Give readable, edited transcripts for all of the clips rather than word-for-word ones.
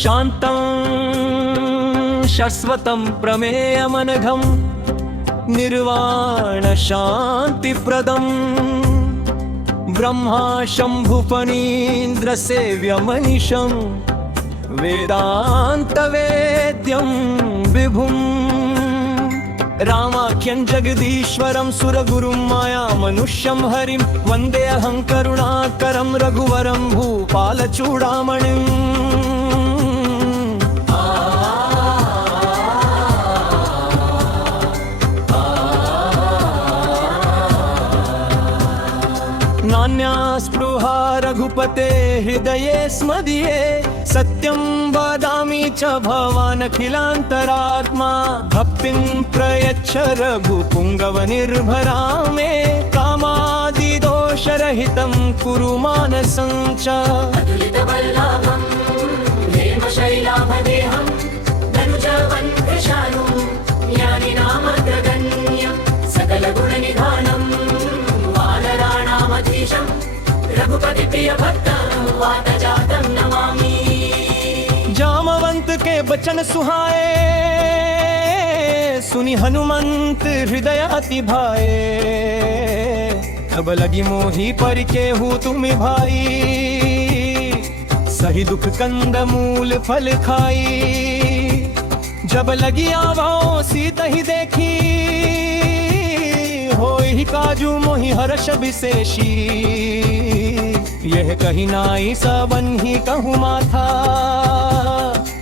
शान्तं शाश्वतं प्रमेयमनघं निर्वाणशान्तिप्रदम् ब्रह्मा शम्भुफणीन्द्रसेव्यमनिशं वेदान्तवेद्यं विभुम् रामाख्यं जगदीश्वरं सुरगुरुं मायामनुष्यं हरिं वन्देऽहं करुणाकरं रघुवरं भूपालचूडामणिम् नान्या स्पृहा रघुपते हृदये स्मदीये सत्यं वदामि च भवानखिलान्तरात्मा भक्तिं प्रयच्छ रघुपुङ्गवनिर्भरा मे कामादिदोषरहितं कुरु मानसं च अतुलितबल्लाभं हेमशैलाभदेहं धनुजवन्कृशानुं ज्ञानिनामग्रगण्यं सकलगुणनिधानं वानराणामधीशं रघुपतिप्रियभक्तं वातजातं नमामि। जामवंत के बचन सुहाए सुनि हनुमंत हृदय अति भाए अब लगी मोही पर के हूँ तुम भाई सही दुख कंद मूल फल खाई जब लगी आवाओ सीत ही देखी होई काजू मोहि हर्ष विशेषी यह कही नाई सबन ही कहूँ माथा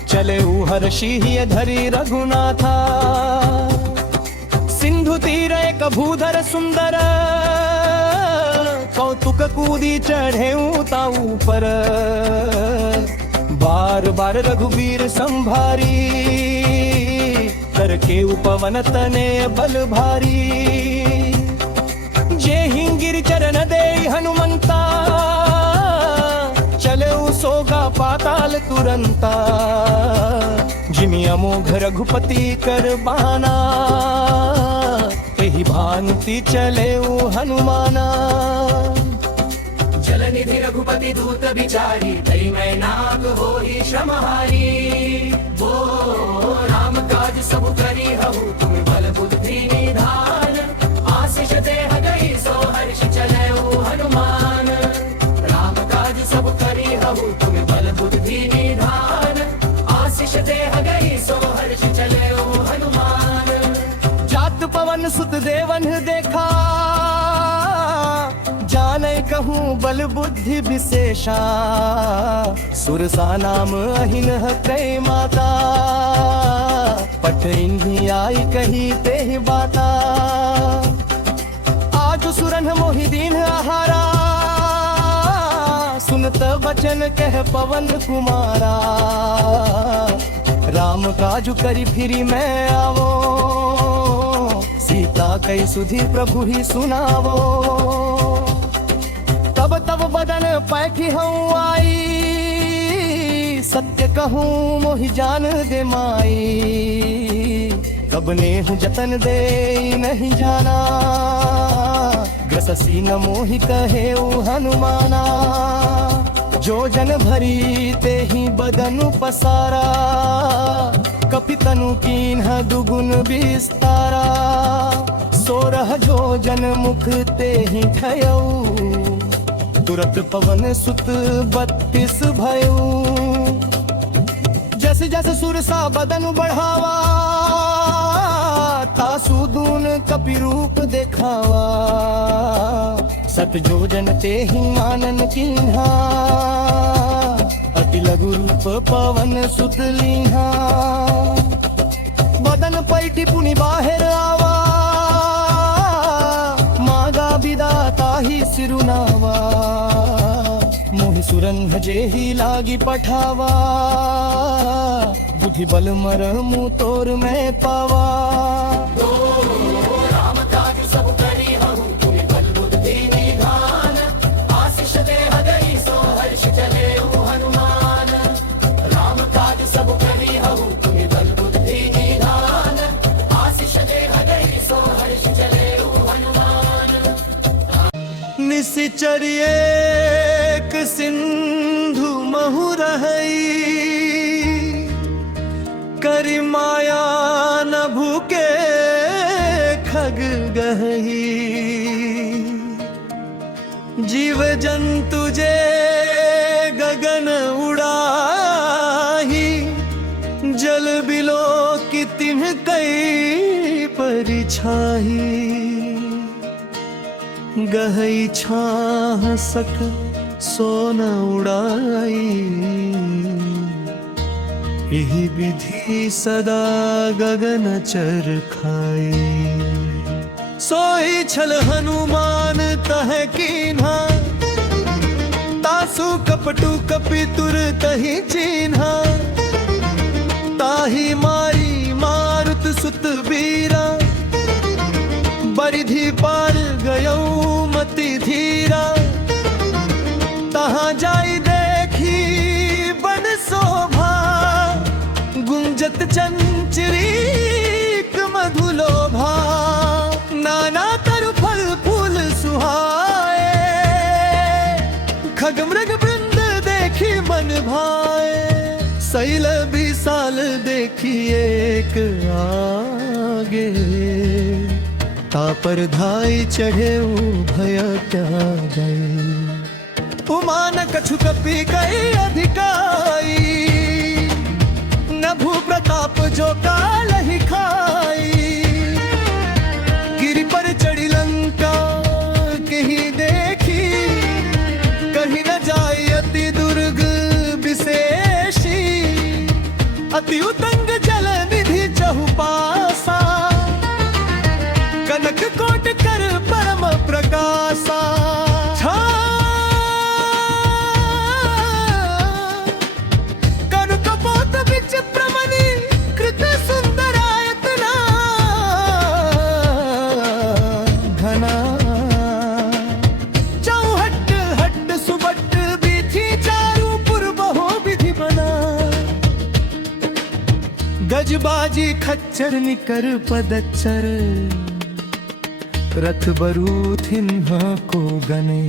चले हर्षि ही धरी रघुनाथा सिंधु तीर एक भूधर सुंदर कौतुक कूदी चढ़े ऊता ऊपर बार बार रघुवीर संभारी करके उपवन तने बल भारी जे हिंगिर चरण दे हनुमंता चले सोगा पाताल तुरंता जिमि अमोघ रघुपति कर बहाना यही भानुति चले हनुमाना जलनिधि रघुपति दूत बिचारी तई मैं नाग होई श्रमहारी वो राम काज सब करी हहु तुम बल बुद्धि निधान आशीष देह गई सो हर्ष चले हनुमान राम काज सब करी हहु तुम बल बुद्धि निधान आशीष देह गई सो हर्ष चले हनुमान। जात पवन सुत देवन देखा जाने कहूँ बल बुद्धि विशेषा सुरसा नाम अहिन कै माता पट इन्हीं आई कही ते ही बाता आज सुरन मोहि दीन आहारा सुनत बचन कह पवन कुमारा राम काजु करी फिरी मैं आवो सीता कई सुधी प्रभु ही सुनावो तब तब बदन पैठी हूँ आई सत्य कहूँ मोहि जान दे माई कब ने हूँ जतन दे नहीं जाना ग्रससी न मोहि कहे हनुमाना जो जन भरी ते ही बदन पसारा कपितनु कीन्ह दुगुन विस्तारा सोरह जो जन मुख ते ही ठयऊ तुरत पवन सुत 32 भयो जस जस सुरसा बदन बढ़ावा तासु दून कपि रूप देखावा सत जोजन ते ही आनन कीन्हा अति लघु रूप पवन सुत लीहा बदन पैठी पुनि बाहर आवा मागा विदाता ही सिरुनावा मोहि सुरंग जे ही लागी पठावा बुद्धि बल मर मुँह तोर में पावा राम काज सब करी हहु तुम बल बुद्धि निधान आशीष देह गई सो हर्ष चले हनुमान राम काज सब करी हहु तुम बल बुद्धि निधान आशीष देह गई सो हर्ष चले हनुमान। निशिचरिए सिंधु महु रहई जंतु जे गगन उड़ाही, जल बिलो की तिन्ह कई परिछाही। गहई छाह सक सोन उड़ाई, यही विधि सदा गगन चर खाई। सोई छल हनुमान तह कीन्हा, तासु कपटु कपितुर तहि चिन्हा। ताहि मारी मारुत सुत बीरा, बरिधि पार गयौ मति धीरा। तहाँ जाई देखी बन शोभा, गुंजत चंचरीक मधुलोभा। नाना तरु फल फूल सुहाए, खग मृग वृंद देखी मन भाए। शैल विशाल देखी एक आगे, तापर धाई चढ़े भय त्यागे। उमान कछु कपि कई अधिकाई, नभु प्रताप जो काल ही खाई। गिरि पर चढ़ी लंका कहीं देखी, कहीं न जाई अति दुर्ग विशेषी। अति उतंग जल निधि चहुपासा, कनक कोट कर परम प्रकाशा। गजबाजी खच्चर निकर पदच्चर, रथ बरू थिन्हा को गने।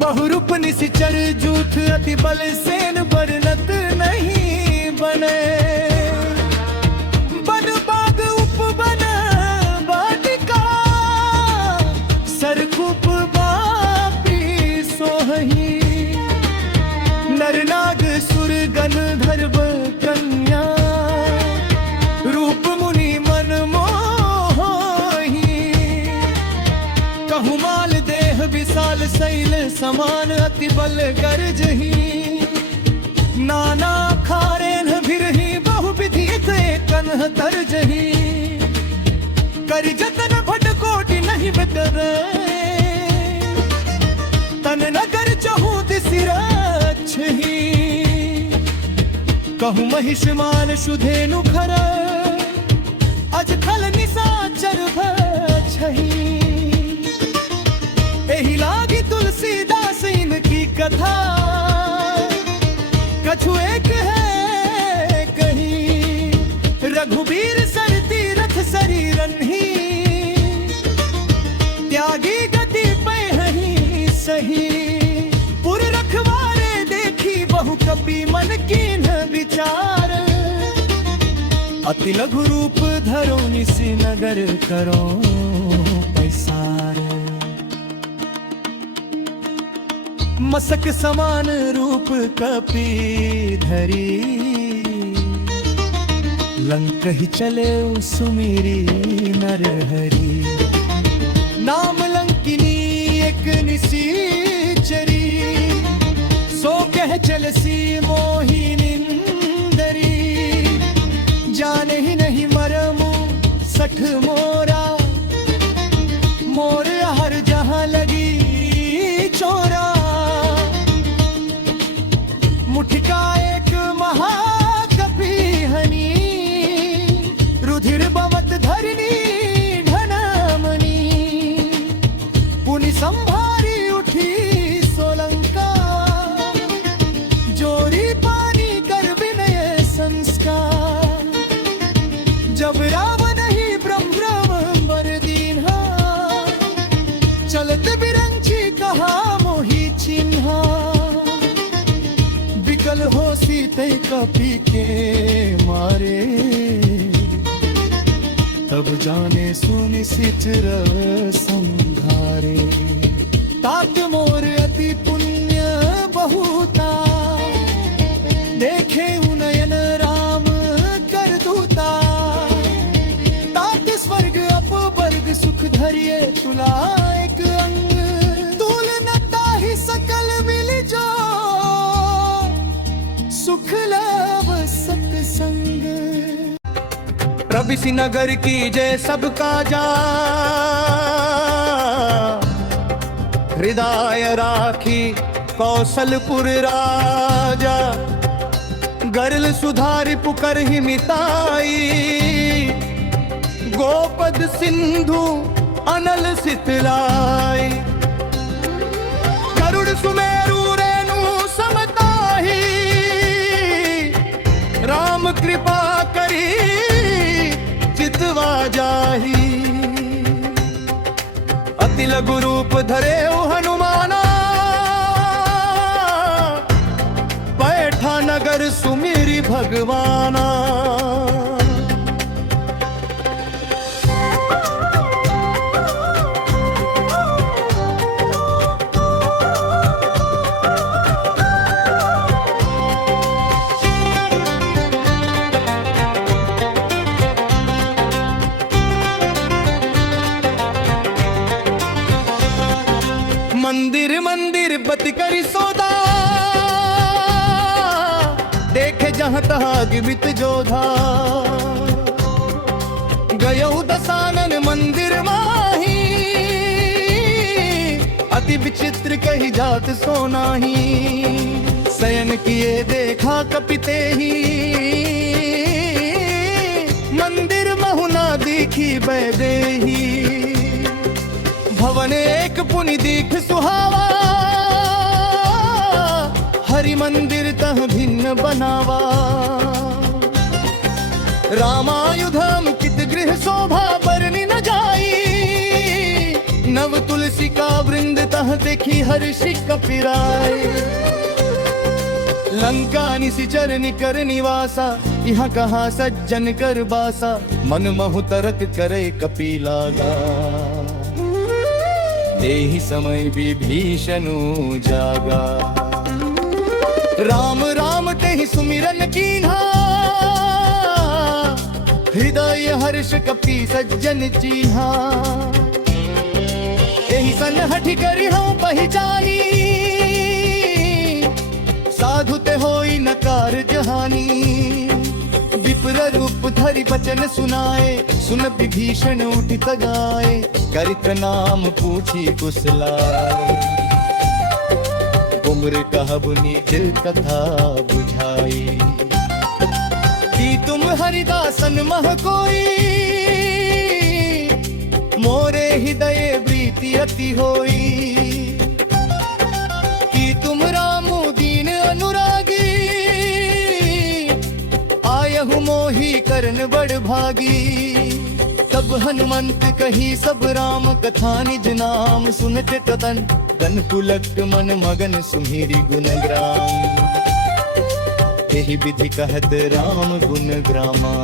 बहुरूप निशिचर जूथ अति बल सेन बरनत नहीं बने। बन बाग उपवन वाटिका, सरकूप बापी सोहही। नरनाग सुर गण धर्व कन्या, रूप मुनि मन मोही। कहूमाल देह विशाल शैल समान, अति बल गर्जही। नाना खारेन भिरही, बहु विधित कन्ह तरजही। करि जतन भट कोटि नहीं बितरे, तन नगर चहु दिसि रक्षही। कहूँ महिषमान सुधेनु खर, अज खल निशाचर भछही। एहि लागी तुलसीदास इनकी कथा, कछु एक है कही। रघुबीर सर तीरथ शरीरन ही, त्यागी गति पैहि सही। पुर रखवारे देखी बहु कपि, मन कीन्ह विचार। अति लघु रूप धरो निसि नगर करो पैसार। मसक समान रूप कपि धरी, लंक ही चले सुमिरी नर हरि। नाम लंकिनी एक निशिचरी, सो कह चलसी मोहिनींदरी। जाने ही नहीं मरमु सठ मोरा, मोर हर जहां लगी चोरा। मुठिका एक महाकपि हनी, रुधिर बवत धरनी ढनमनी। पुनि संभारी उठी सोलंका, जोरी पानी कर विनय संस्कार। जब रावण ही ब्रह्म बर दीन्हा, चलत बिरंची कहा मोहि चिन्हा। विकल हो सीते कपि के मारे, तब जाने सुनिशिचर संधारे। तात मोर अति पुण्य बहुता, देखे उनयन राम कर दूता। तात स्वर्ग अपवर्ग सुख धरिये तुला एक अंग, तुलनता ही सकल मिल जो सुख लाभ सत्संग। प्रभिसी नगर की जय सबका जा, हृदय राखी कौशलपुर राजा। गर्ल सुधारी पुकर ही मिताई, गोपद सिंधु अनल सितलाई। गरुड़ सुमेरु रेणु समताही, राम कृपा करी चितवा जाही। अति लघु रूप धरे हनुमाना, बैठा नगर सुमिरी भगवाना। मंदिर मंदिर बत करी सौदा, देखे जहाँ तहाँ गिबित जोधा। गयौ दसानन मंदिर माही, अति विचित्र कही जात सोनाही। शयन किए देखा कपिते ही, मंदिर महुना देखी बैदेही। भवन एक पुनि दीख सुहावा, हरि मंदिर तह भिन्न बनावा। रामायुधम कित गृह शोभा बरनी न जाई, नव तुलसी का वृंद तह देखी हर्षि कपिराई। लंका निशिचर निकर निवासा, यहाँ कहा सज्जन कर बासा। मन महु तरक करे कपिलागा, देहि समय विभीषणु जागा। राम राम तेहि सुमिरन कीन्हा, हृदय हर्ष कपि सज्जन चीन्हा। एहि सन हठि करि हूँ पहिचानी, साधु ते होई न कारज हानि। विप्र रूप धरि बचन सुनाए, सुन विभीषण उठित गाए। करित नाम पूछी कुशलाए, उम्र कहबु नीच कथा बुझाई। कि तुम हरिदासन मह कोई, मोरे हृदय प्रीति अति होई। कि तुम रामु दीन अनुरागी, आयहु मोही करन बड़ भागी। तब हनुमंत कही सब राम कथा, निज नाम सुनते ततन तन पुलक मन मगन सुमिरि गुण ग्राम। यही विधि कहत राम गुण ग्रामा,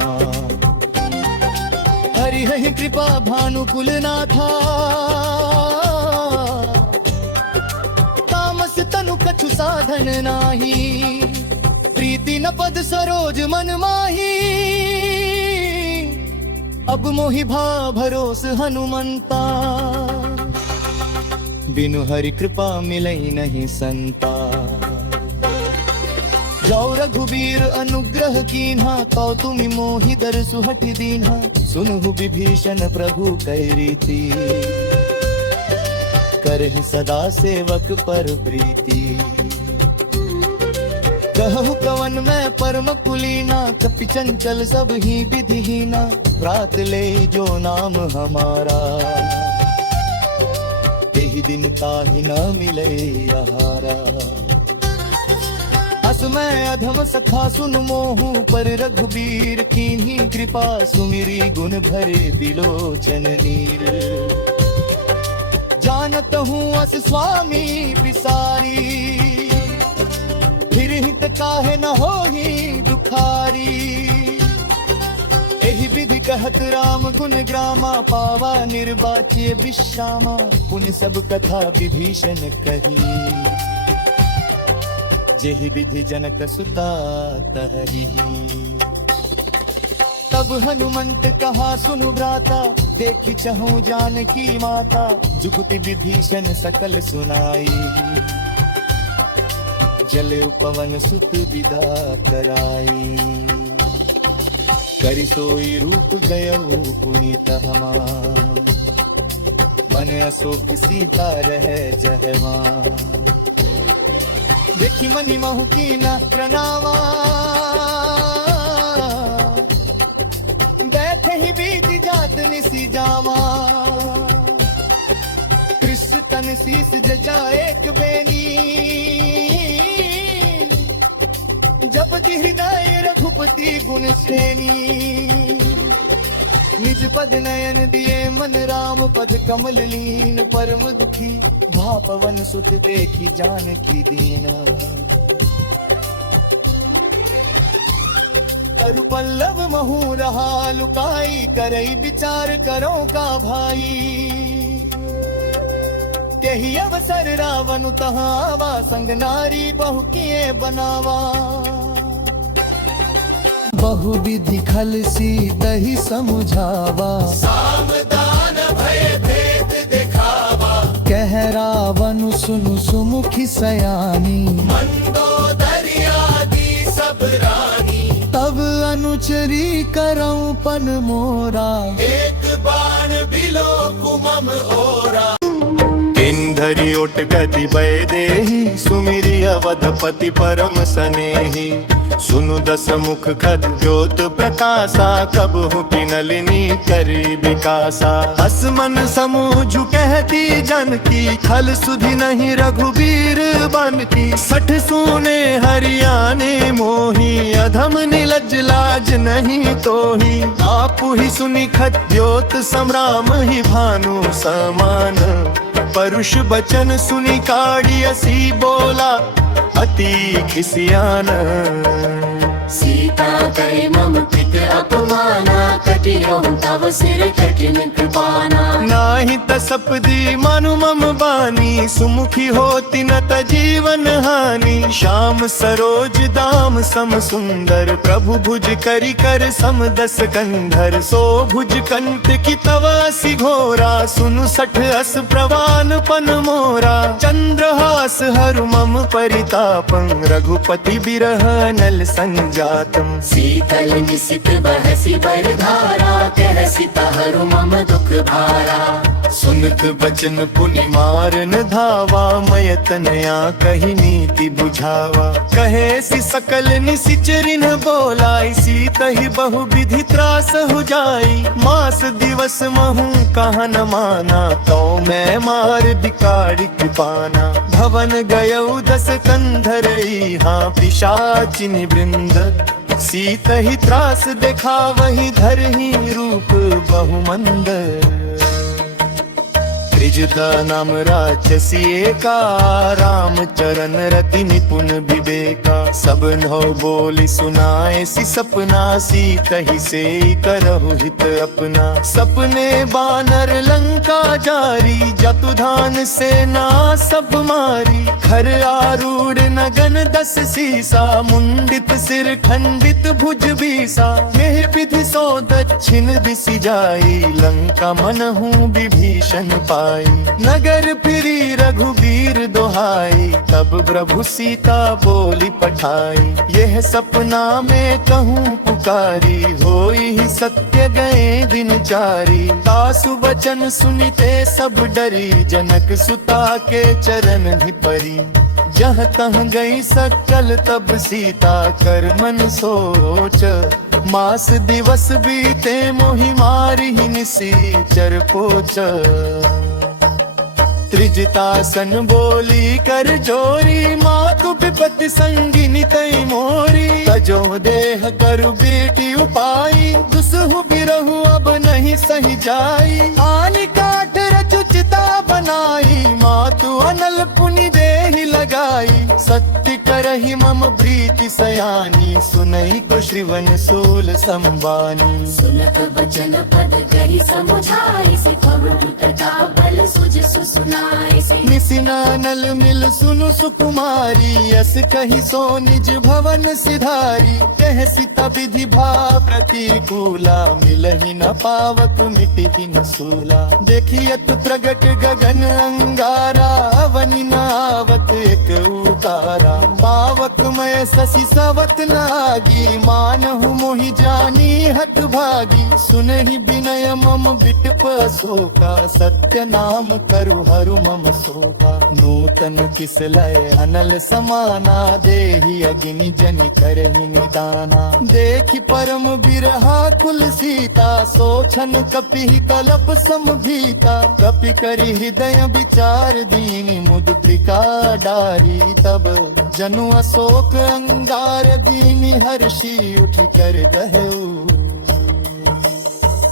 हरि हहि कृपा भानुकुल नाथा। तामस तनु कछु साधन नाही, प्रीति न पद सरोज मन माही। अब मोहि भा भरोस हनुमंता, बिनु हरि कृपा मिलई नहीं संता। जाऊ रघुबीर अनुग्रह कीन्हा, कौ तुमि मोहि दरसु हठि दीन्हा। सुनहु विभीषण प्रभु कहि रीति, करहि सदा सेवक पर प्रीति। कहु कवन मैं परम कुलीना, कपि चंचल सब ही विधिहीना। प्रात ले जो नाम हमारा, तेहि दिन ताहि न मिले आहारा। अस मैं अधम सखा सुन मोहू, पर रघुबीर कीन्ही कृपा। सुमिरी गुण भरे बिलोचन नीर, जानत हूँ अस स्वामी बिसारी। फिर हित काहे न होही दुखारी, एहि विधि कहत राम गुण ग्रामा, पावा निर्वाच्य विश्रामा। पुन सब कथा विभीषण कही, जेहि विधि जनक सुता तहरी। तब हनुमंत कहा सुनु भ्राता, देख चहु जानकी माता। जुगति विभीषण सकल सुनाई, जले पवन सुत विदा कराई। करि सोई रूप गयउ पुनीत हमा, बन अशोक सीता रह जहमा। देखी मनि महु कीना प्रणामा, बैठे ही बीत जात निसी जामा। कृष्ण तन शीस जजा एक बेनी, जपति हृदय रघुपति गुण श्रेणी। निज पद नयन दिए मन राम, पद कमल लीन परम दुखी। भा पवन सुत देखी जानकी दीना, तरु पल्लव महु रहा लुकाई। करई विचार करो का भाई, तेहि अवसर रावण तहाँ आवा। संग नारी बहु किए बनावा, बहु विधि खल सीतहि समुझावा। सामदान भय भेद दिखावा, कह रावण सुनु सुमुखी सयानी। मंदोदरी आदि सब रानी, तब अनुचरी करऊं पन मोरा। एक बाण बिलो कुमम ओरा। इंधरी ओट गति भय देहि, सुमिरि अवधपति परम सनेहि। सुनु दस मुख खद ज्योत प्रकाशा, कबहु की नलिनी करी विकासा। अस मन समूझ कहती जनकी, खल सुधि नहीं रघुबीर बन की। सठ सूने हरियाणे मोही, अधम निलज लाज नहीं तोही। आपु ही सुनि खद्योत समराम ही, भानु समान परुष बचन सुनि काढ़ी। असी बोला अति खिसियान, सीता कई मम पित अपमाना। कटियहु तव सिर कठिन कृपाना। नाही तसपदी मनु मम बानी, सुमुखी होती न तजीवन हानि। श्याम सरोज दाम सम सुंदर, प्रभु भुज करि कर सम दस कंधर। सो भुज कंठ की तव असि घोरा, सुनु सठ अस प्रवान पन मोरा। चंद्रहास हरु मम परितापं, रघुपति बिरह नल संजातम। शीतल निशित बहसी बरधारा, कहसी तहरु मम दुख भारा। सुनत बचन पुनि मारन धावा, मय तनया कही नीति बुझावा। कहे सि सकल निसिचरिन बोलाई, सीतहि बहु विधि त्रास हो जाई। मास दिवस महु कहा न माना, तो मैं मार बिकाड़ी कृपाना। भवन गयउ दस कंधर, हाँ पिशाचिनी वृंद। सीतहि त्रास देखा वही धरहि, रूप बहुमंद। त्रिजदा नाम राक्षसी एका, राम चरण रति निपुण विवेका। सब नौ बोली सुनाए सि सपना, सीतहि से करहु हित अपना। सपने बानर लंका जारी, जतुधान सेना सब मारी। खर आरूढ़ नगन दस सीसा, मुंडित सिर खंडित भुज बीसा। यह विधि सो दक्षिण दिशि जाई, लंका मनहु विभीषण पाई। नगर फिरी रघुबीर दोहाई, तब प्रभु सीता बोली पठाई। यह सपना में कहूँ पुकारी, होई ही सत्य गए दिन चारी। तासु बचन सुनिते सब डरी, जनक सुता के चरण भी परी। जहाँ तहाँ गई सकल तब सीता, कर मन सोच। मास दिवस बीते मोहि मारी निसीचर पोच। त्रिजतासन बोली कर जोरी, मातु विपत्ति संगिनी तई मोरी। तजो देह करु बेटी उपाई, दुसहु बिरहु अब नहीं सही जाई। आनि काट रचुचिता बनाई, मातु अनल पुनि देहि लगाई। सत्य कर रही मम प्रीति सयानी, सुनई को श्रीवन सूल संबानी। सुनत बचन पद गही समुझाई से, खबर टूटता बल सुज सुनाई से। निसिनानल मिल सुनु सुकुमारी, यस कही सो निज भवन सिधारी। कह सीता विधि भाव प्रतिकूला, मिलहि न पावक मिटि न सूला। देखियत प्रगट गगन अंगारा, वनि न आवत एक उतारा। पावक मैं शशि सवत नागी, मानहु मोहि जानी हठ भागी। सुनहि विनय मम विटप शोका, सत्य नाम करु हरु मम शोका। नूतन किसलय अनल समाना, देहि अग्नि जनि करहि निदाना। देखि परम बिरहा कुल सीता, सोचन कपि कलप समभीता। कपि करि हृदय विचार दीनि, मुद्रिका डारी तब जनु अशोक अंगार दीनि। हर्षि उठ कर गहु,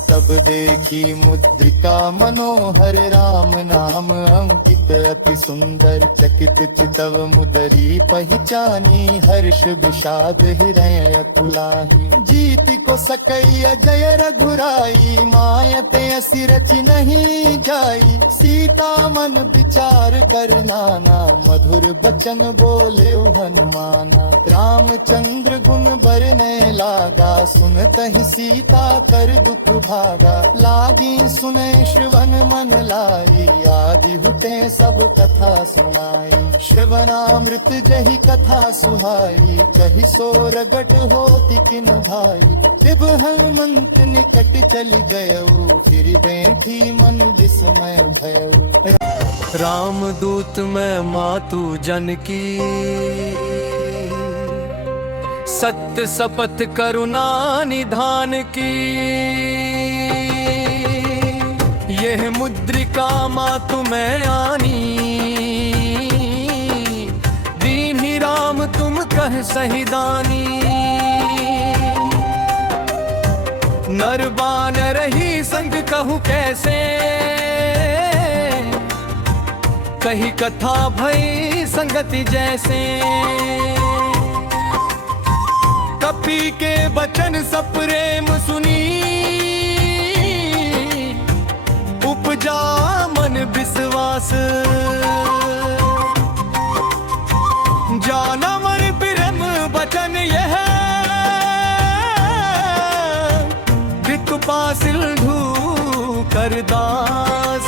तब देखी मुद्रिका मनोहर। राम नाम अंकित अति सुंदर, चकित चितव मुदरी पहचानी। हर्ष विषाद हृदय अकुलाही, जीत को सकई जय रघुराई। मायते असि रचि नहीं जाई, सीता मन विचार कर नाना। मधुर बचन बोले हनुमाना, रामचंद्र गुण बरने लागा। सुनतहि सीता कर दुख भागा, लागी सुने श्रवण मन लाई। आदि हुते सब कथा सुनाई, श्रवणामृत जहि कथा सुहाई। कहि सो रगट होति किन भाई, शिव हनुमंत निकट चली गयऊ। फिर बैठी मन विस्मय भयऊ। रामदूत मैं मातु जनकी, सत्य शपथ करुणा निधान की। यह मुद्रिका मातु मैं आनी, दीन्हि राम तुम कह सही दानी। नर बानर ही संग कहूँ कैसे, कही कथा भई संगति जैसे। कपि के बचन सप्रेम सुनी, उपजा मन विश्वास। जाना मन प्रेम बचन यह, कृपा सिंधु कर दास।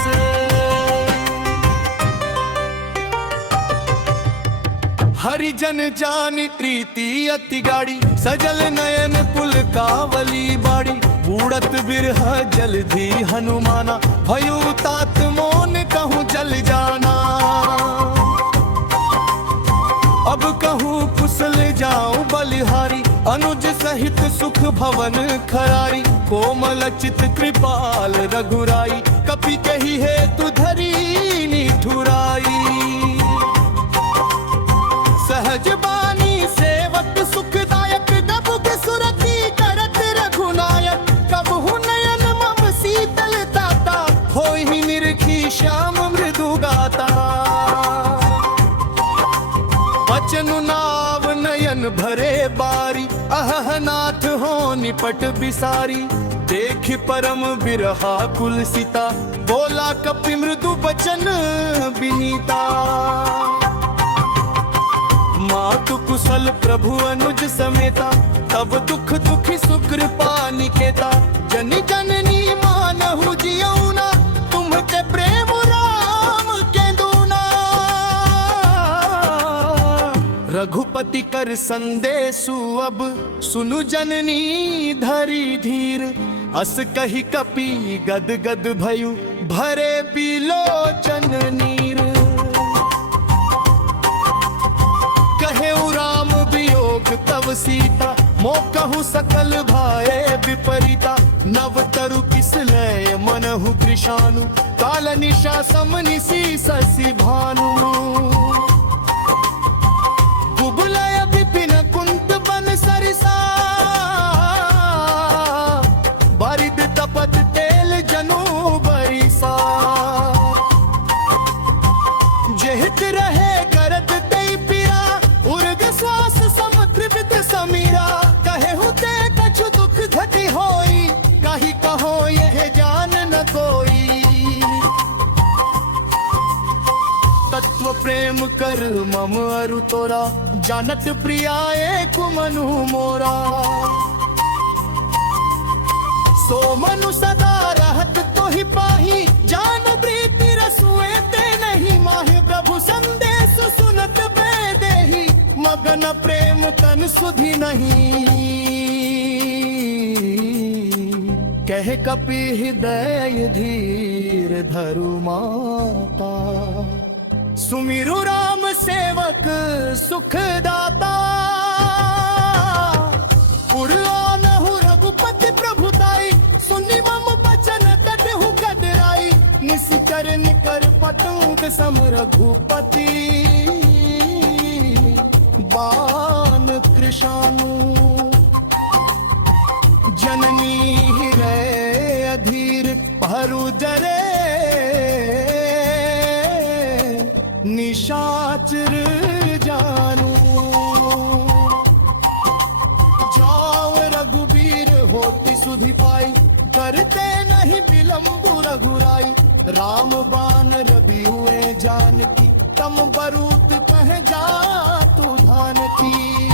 हरिजन जानी प्रीति अति गाड़ी, सजल नयन पुल कावली बाड़ी। बूढ़त बिरह जलधि हनुमाना, भयु तात मोन कहूँ जल जाना। अब कहूँ कुशल जाऊं बलिहारी, अनुज सहित सुख भवन खरारी। कोमल चित कृपाल रघुराई, कपि कही है तु धरी निठुराई। सहज बानी सेवक सुखदायक, गबु के सुरति करत रघुनायक। कबहु नयन मम शीतल ताता, होहि निरखी श्याम मृदु गाता। बचनु नाव नयन भरे बारी, अहह नाथ हो निपट बिसारी। देख परम बिरहा कुल सीता, बोला कपि मृदु बचन विनीता। मातु कुशल प्रभु अनुज समेता, तब दुख दुखी सुकृपा निकेता। जनि जननी मानहु जियौना, तुम्हते प्रेम राम के दूना। रघुपति कर संदेशु अब, सुनु जननी धरी धीर। अस कही कपि गद गद भयु, भरे बिलोचन नीर। कहे राम वियोग तव सीता, मोकहु सकल भाए विपरीता। नव तरु किसलय मनहु कृशानु, काल निशा समनिसी शशि भानु। कुबलय विपिन कुंत बन सरिसा, बारिद तपत तेल जनु बरिसा। जेहित रहे करत तई पिरा, उर्ग स्वा कर मम अरु तोरा, जानत प्रियाए कुमनु मोरा। सो मनु सदा रहत तो ही पाही, जान प्रीति रसुए ते नहीं माही। प्रभु संदेश सुनत बे देही, मगन प्रेम तन सुधि नहीं। कह कपि हृदय धीर धरु माता, सुमिरु राम सेवक सुख दाता। पुरानहु रघुपति प्रभुताई, सुनि मम बचन तटहु कटराई। निस्कर निकर पतंग सम रघुपति, बान कृशानु। जननी हृदय अधीर पहरु जरे, निशाचर जानू। जाओ रघुबीर होती सुधि पाई, करते नहीं विलंबु रघुराई। राम बान रवि हुए जानकी, तम बरूत कह जा तू धान की।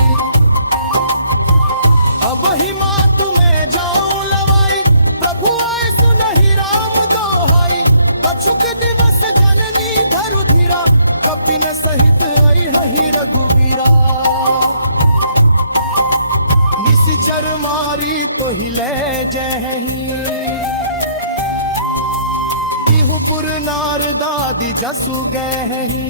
अब ही मातु में जाऊं लवाई, प्रभु आए सुनहि राम दोहाई। कछुक दिवस जननी धरु धीरा, कपिन सहित आई रघुवीरा। निश्चर मारी तो हिले जही, इहुपुर नारदादि जसु गही।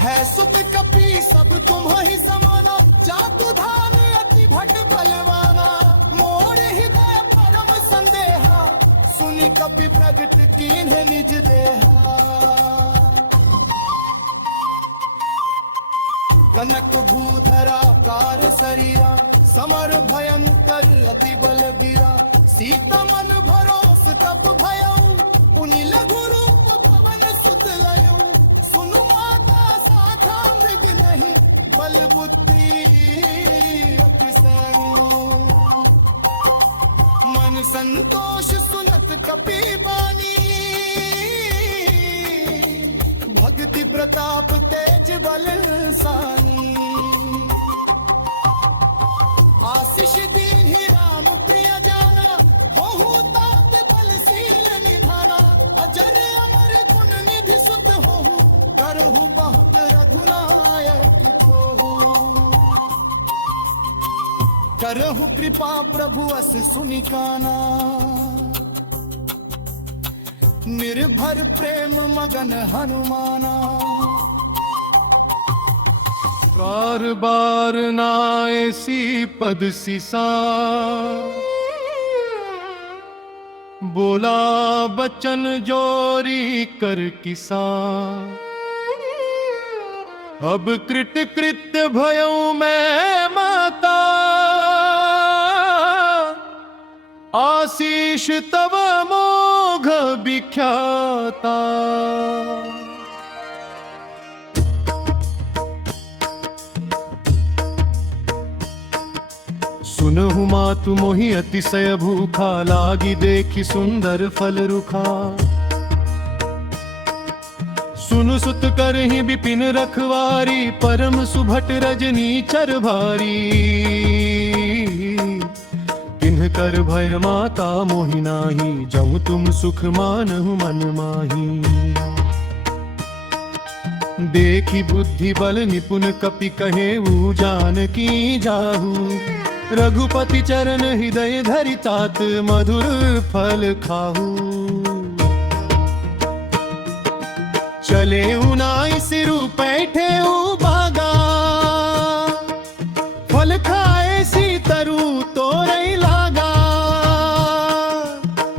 है सुत कपि सब तुम ही समाना, जातु धाम अति भट बलवाना। मोर हृदय परम संदेहा, सुनि कपि प्रगट कीन्ह निज देहा। कनक भूधरा कार शरीरा, समर भयंकर अति बलबीरा। सीता मन भरोस तब भयऊ, पुनि लघु रूप पवन सुत लयऊ। सुनु माता शाखा मृग नहीं, बल बुद्धि अति संग। मन संतोष सुनत कपि बानी, भक्ति प्रताप तेज बल सानी। आशीष दीन्हि राम प्रिय जाना, होहु तात बलशील निधाना। अजर अमर गुण निधि सुत होहु, करहु बहुत रघुनायक होहु। करहु कृपा प्रभु अस सुनि काना, निर्भर प्रेम मगन हनुमाना। कारबार नाएसी पद सिसा, बोला बचन जोरी कर किसा। अब कृत कृत्य भयऊ मैं माता, आशीष तव मोघ विख्याता। सुनहु मातु मोहि अतिशय भूखा, लागी देखी सुंदर फल रुखा। सुनु सुत करहि विपिन रखवारी, परम सुभट रजनी चर भारी। किन्ह कर भय माता मोहि नाही, जऊ तुम सुख मानहु मन माही। देखी बुद्धि बल निपुण कपि कहेऊ, जानकी जाहू। रघुपति चरण हृदय धरि तात, मधुर फल खाहू। चले उनाई सिरु पैठे बागा, फल खाए सी तरु तोरई लागा।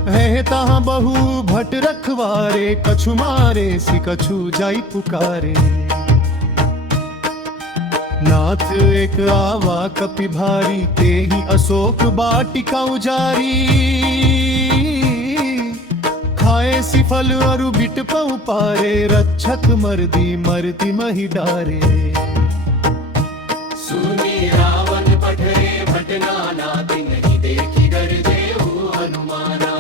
है तहाँ बहु भट रखवारे, कछु मारे सी कछु जाई पुकारे। नाथ एक आवा कपि भारी, तेहि अशोक बाटिका उजारी। खाए सी फल अरु बिट पउ पारे, रक्षक मर्दी मरती मही डारे। सुनी रावण पठरे भट नाना, तिन्हि देखी गरजेऊ हनुमाना।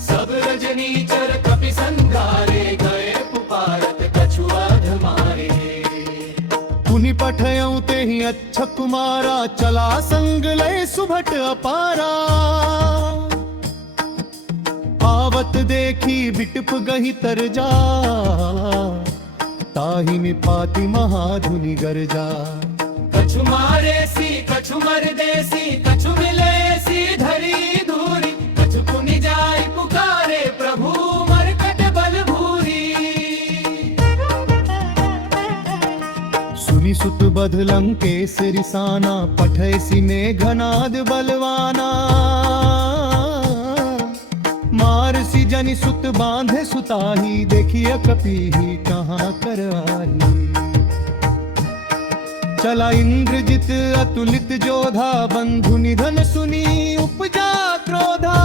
सब रजनी चर कपि संधारे, ते ही अच्छा कुमारा चला संग लय सुभट अपारा आवत देखी बिटप गही तर जा ताही निपाति महाधुनि गर्जा कछु मारे सी कछु मर देसी कछु मिले सी धरी धूरी कछु पुनि जाय पुकारे प्रभु मरकट बल भूरी सुनि सुत बध लंकेश रिसाना पठैसी मेघनाद बलवाना मारसी जनि सुत बांधे सुताही देखिए कपीही कहाँ कर आई चला इंद्रजित अतुलित जोधा बंधु निधन सुनी उपजा क्रोधा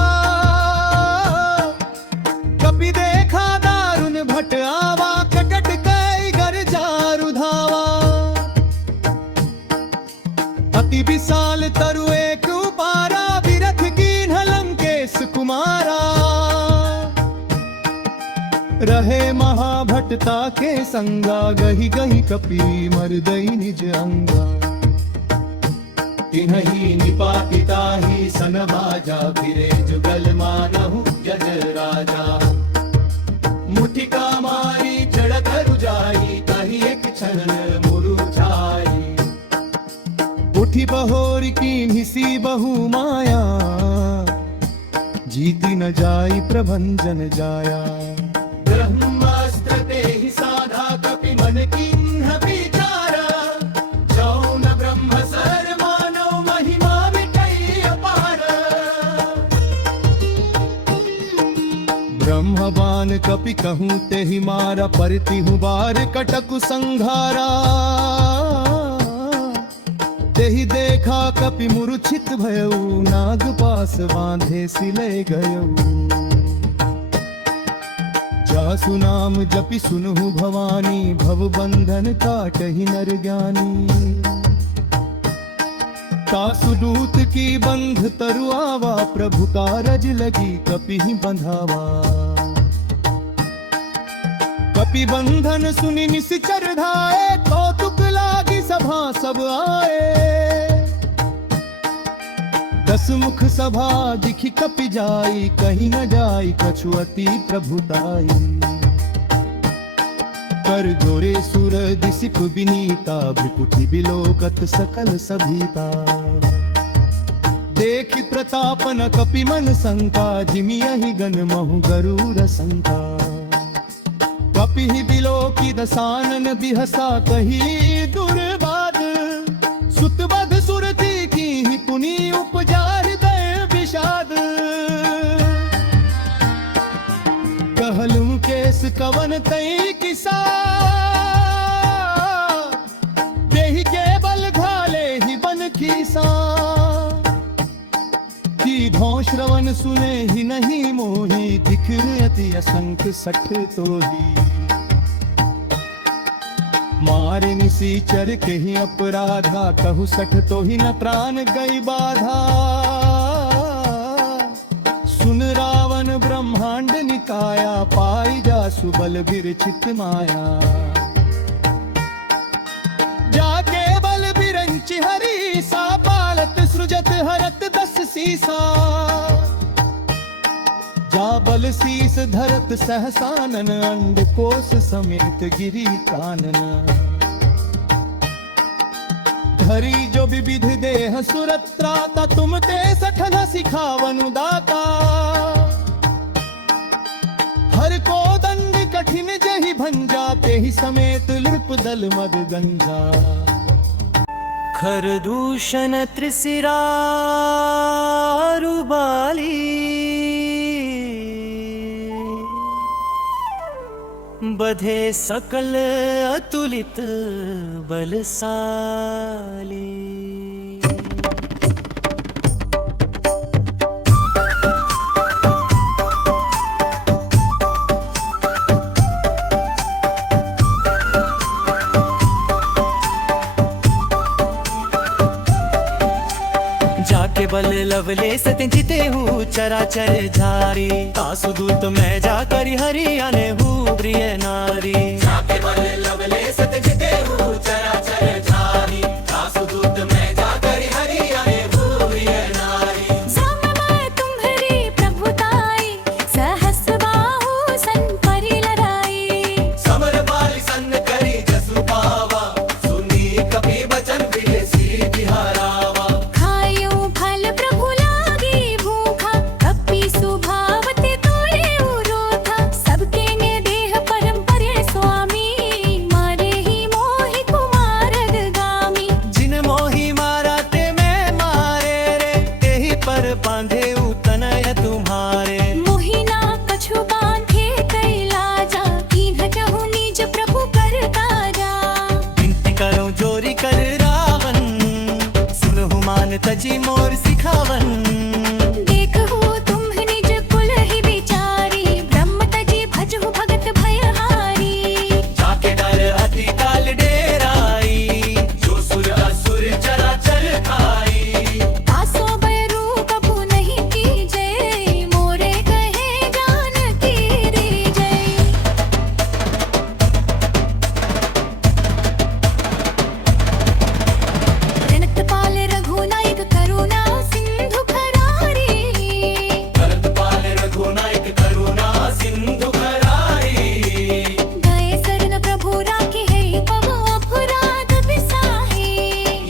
कपि देखा दारुण भट आवा कटट कई गर्जा रुधावा अति विशाल तरु एक उपारा विरथ कीन्ह लंकेश कुमारा रहे महाभटता के संगा गही गही कपि मरदई निज अंगा तिन्हि निपातिता ही सन बाजा फिरे जुगल मानहु जज राजा मुठिका मारी चढ़त रुजाई कही एक क्षण मुरुझाई उठी बहोर की निसी बहु माया जीती न जाई प्रभंजन जाया ब्रह्मास्त्र ते ही साधा कपि मन कीन्ह विचारा जौ न ब्रह्म सर मानव महिमा मिटई अपार ब्रह्मवान कपि कहूँ ते ही मारा परति हूँ बार कटकु संघारा तेहि देखा कपि मूर्छित भयऊ नाग पास बांधे सिले गयऊ जासु नाम जपि सुनहु भवानी भव बंधन काटहि नर ज्ञानी तासु दूत की बंध तरुआवा प्रभु कारज लगी कपि ही बंधावा कपि बंधन सुनि निश्चर धाये कौतुक लागी सभा सब आए दस मुख सभा दिखी कपि जाई कहीं न जाई कछु अति प्रभुताई कर जोरे सुर दिसिप विनीता भ्रिकुटि बिलोकत सकल सभीता देखि प्रतापन कपि मन शंका जिमि यही गण महु गरुड़ शंका कपि ही बिलोकी दसानन बिहसा कही दुर्बाद सुतबध सुरती की ही पुनि उपजार दय विषाद कहलूं केस कवन तई किसा देहि के बल घाले ही बन खीसा की धौ श्रवण सुने ही नहीं मोही दिख अति असंख्य सठ तो ही मारे निसीचर के ही अपराधा कहु सठ तो ही न प्राण गई बाधा सुन रावण ब्रह्मांड निकाया पाई जासु बल विरचित माया जाके बल बिरंचि हरी सा पालत सृजत हरत दस सीसा जा बल शीस धरत सहसानन अंड कोश समेत गिरी कानन धरी जो विविध देह सुरत्राता तुम ते सठन सिखावनु दाता हर को दंड कठिन जहि भंजा ते ही समेत लृप दल मद गंजा खर दूषण त्रिशिरा रुबाली बधे सकल अतुलित बलशाली जाके बल लवले सतेंची ते हूँ चराचर झारी तासु दूत मैं जाकर हरियाणे हूँ प्रिय नारी जाके बल लवले सत जिते हूँ चराचर झारी तासु दूत मैं जाकर हरियाणे भूरि नारी सामय तुम्हारी प्रभुताई सहस्र बाहु सन परि लड़ाई समर बाली सन करी जसु पावा सुनी कपि बचन बिहसी बिहारावा खायो फल प्रभु लागी भूखा कपि सुभावते तोड़े उरोथा सबके ने देह परम परे स्वामी मारे ही मोहि कुमार गामी जिन मोही मारा ते मैं मारे रे तेही पर बांधे उतनय तुम्हारे मोहिना कछु बांधे कैला जा कीन्ह कहूँ निज प्रभु कर काजा विनती करो जोरी कर रावण सुनहु मान तजी मोर सिखावन देखो तुम निज कुल ही बिचारी ब्रह्म तजी भजहु भगत भयहारी जाके डर अति काल डेराई जो सुर असुर चराचर खाई तासो बैरू कबू नहीं की जय मोरे कहे जान की री जय जनक पाल रघुनायक करुणा सिंधु खरारी भरत पाल रघुनायक करुणा सिंधु खरारी गए शरण प्रभु राखी है पव अपराध बिसाही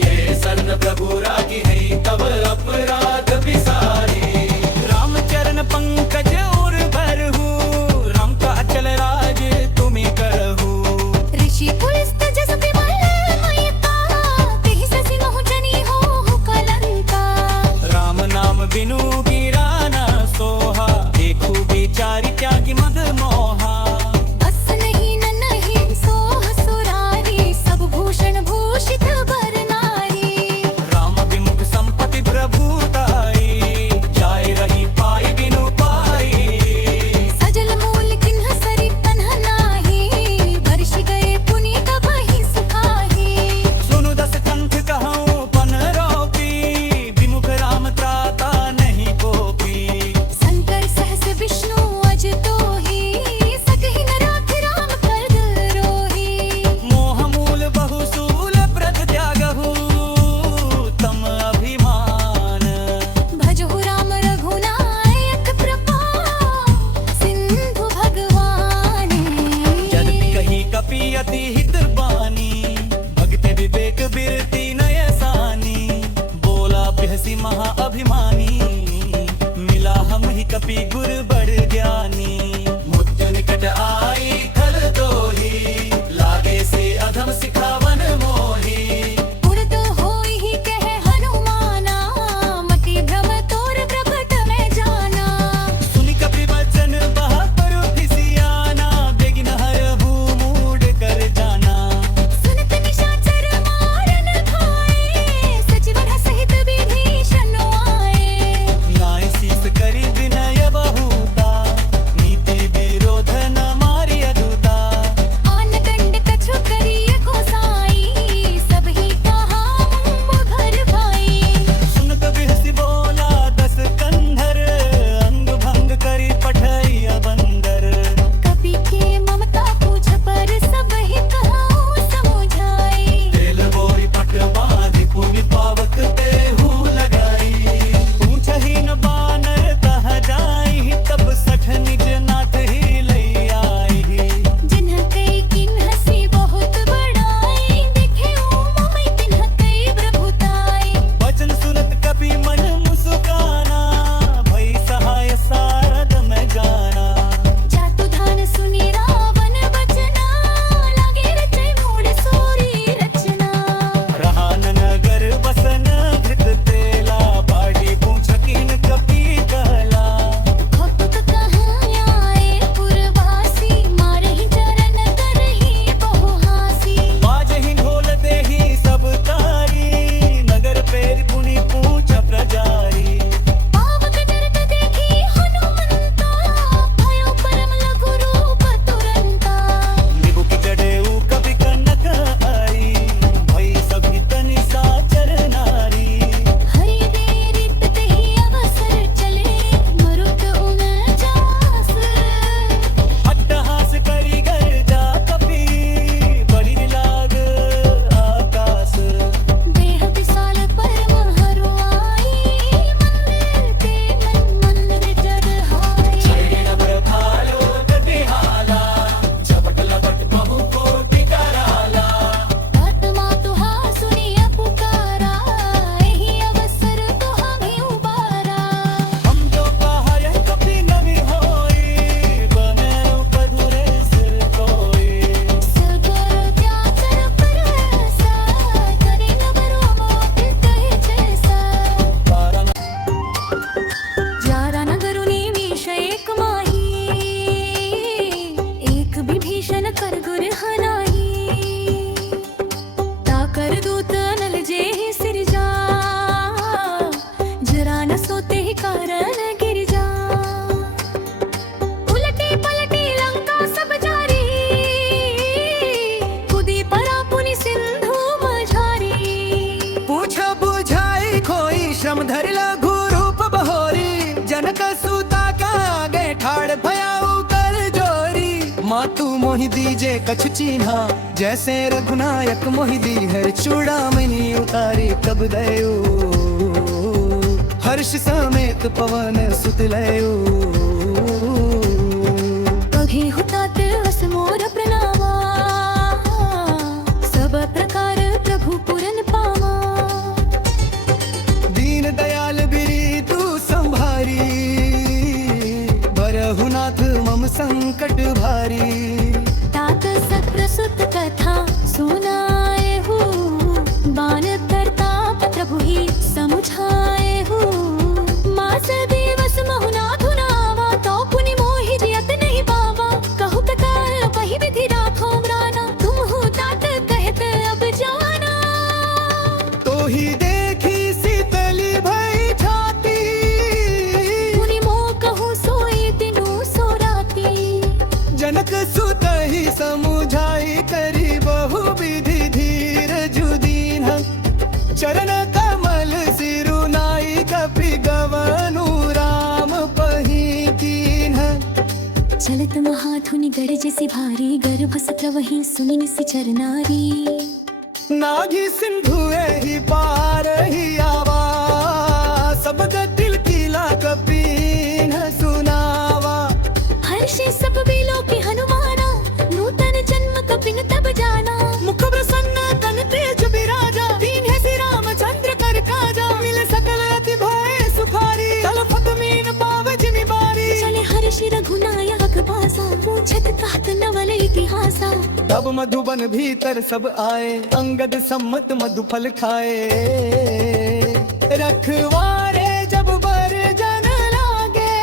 ये शरण प्रभु रागी है तब अपराध बिसारी राम चरण पंकज और भरहु राम का अचल राज तुम्हें करहु ऋषि पुलिस जस विमल मयता तेहि ससि मोह जनी हो कलंका राम नाम बिनु गिराना सोहा देखू बिचारी त्यागी मद मोहा बस नहीं न नहीं सोह सुरारी सब भूषण भूषित बर नारी राम विमुख संपत्ति प्रभुताई जाय रही पाई बिनु पाई सजल मूल किन्ह सरि तन्ह नाही वर्षि गए पुनीत भहि सुखाही सुनु दस कंठ कहूँ पन रोपी विमुख राम त्राता नहीं कोपी शंकर सहस विष्णु अज तो ही सकहि न राख राम कर रोही मोह मूल बहुसूल प्रत त्यागहु तम अभिमान भजहु राम रघुनायक कृपा सिंधु भगवान जदपि कही कपि अति हित बानी भगते विवेक बिरती नय सानी बोला बिहसी महा अभिमानी मिला हम ही कपि गुर बड़ ज्ञानी मुत्य निकट आई खल तो ही लागे से अधम सिखावन मोही उर तो होई ही कहे हनुमाना मति भ्रम तोर प्रकट में जाना सुनि कपि वचन बहा पर फिसियाना बेगिन हरहु मूड कर जाना सुनत निशाचर मारन खाए सचिवर सहित विभीषण आए नाय शीस करी विनय बहु श्रम धरि लघु रूप बहोरी जनक सूता कागे ठाड़ भयाऊ कर जोरी मातु मोहि दीजे कछु चीन्हा जैसे रघुनायक मोहि दी हर चूड़ामणि उतारी कब दयो हर्ष समेत पवन सुत लयो कभी हुतात वस मोर प्रणामा सब प्रकार प्रभु पुरन पामा दीन दयाल बिरी तू संभारी बरहुनाथ मम संकट भारी तात सत्र सुत कथा सुनाए हो बान करता प्रभु ही समुझाए हो मास दिवस महुना धुनावा तो पुनि मोहि जियत नहीं पावा कहु कथा वही विधि राखो मराना तुम हो तात कहत अब जाना तो ही देखी शीतली भई छाती मुनि मोह कहूँ सोई दिनु सो राती जनक सुत ही समुझाई करी बहु विधि धीर जुदीन चरण कमल सिरुनाई कपि गवनु राम पही कीन्ह चलत महाधुनि गरज से भारी गर्भ सत्र वही सुनि निसिचर नारी नागी सिंधु ही पार ही आवा सब गतिल कीला कपीन सुनावा हर्षे सब बिलो की हनुमाना नूतन जन्म कपिन तब जाना मुख प्रसन्न तन तेज विराजा दीन है श्री रामचंद्र कर काजा मिल सकल अति भय सुखारी तलफत मीन पाव जिमि बारी चले हर्षि रघुनायक पासा पूछत कहत नवल इतिहासा तब मधुबन भीतर सब आए अंगद सम्मत मधुफल खाए रखवारे जब बर जन लागे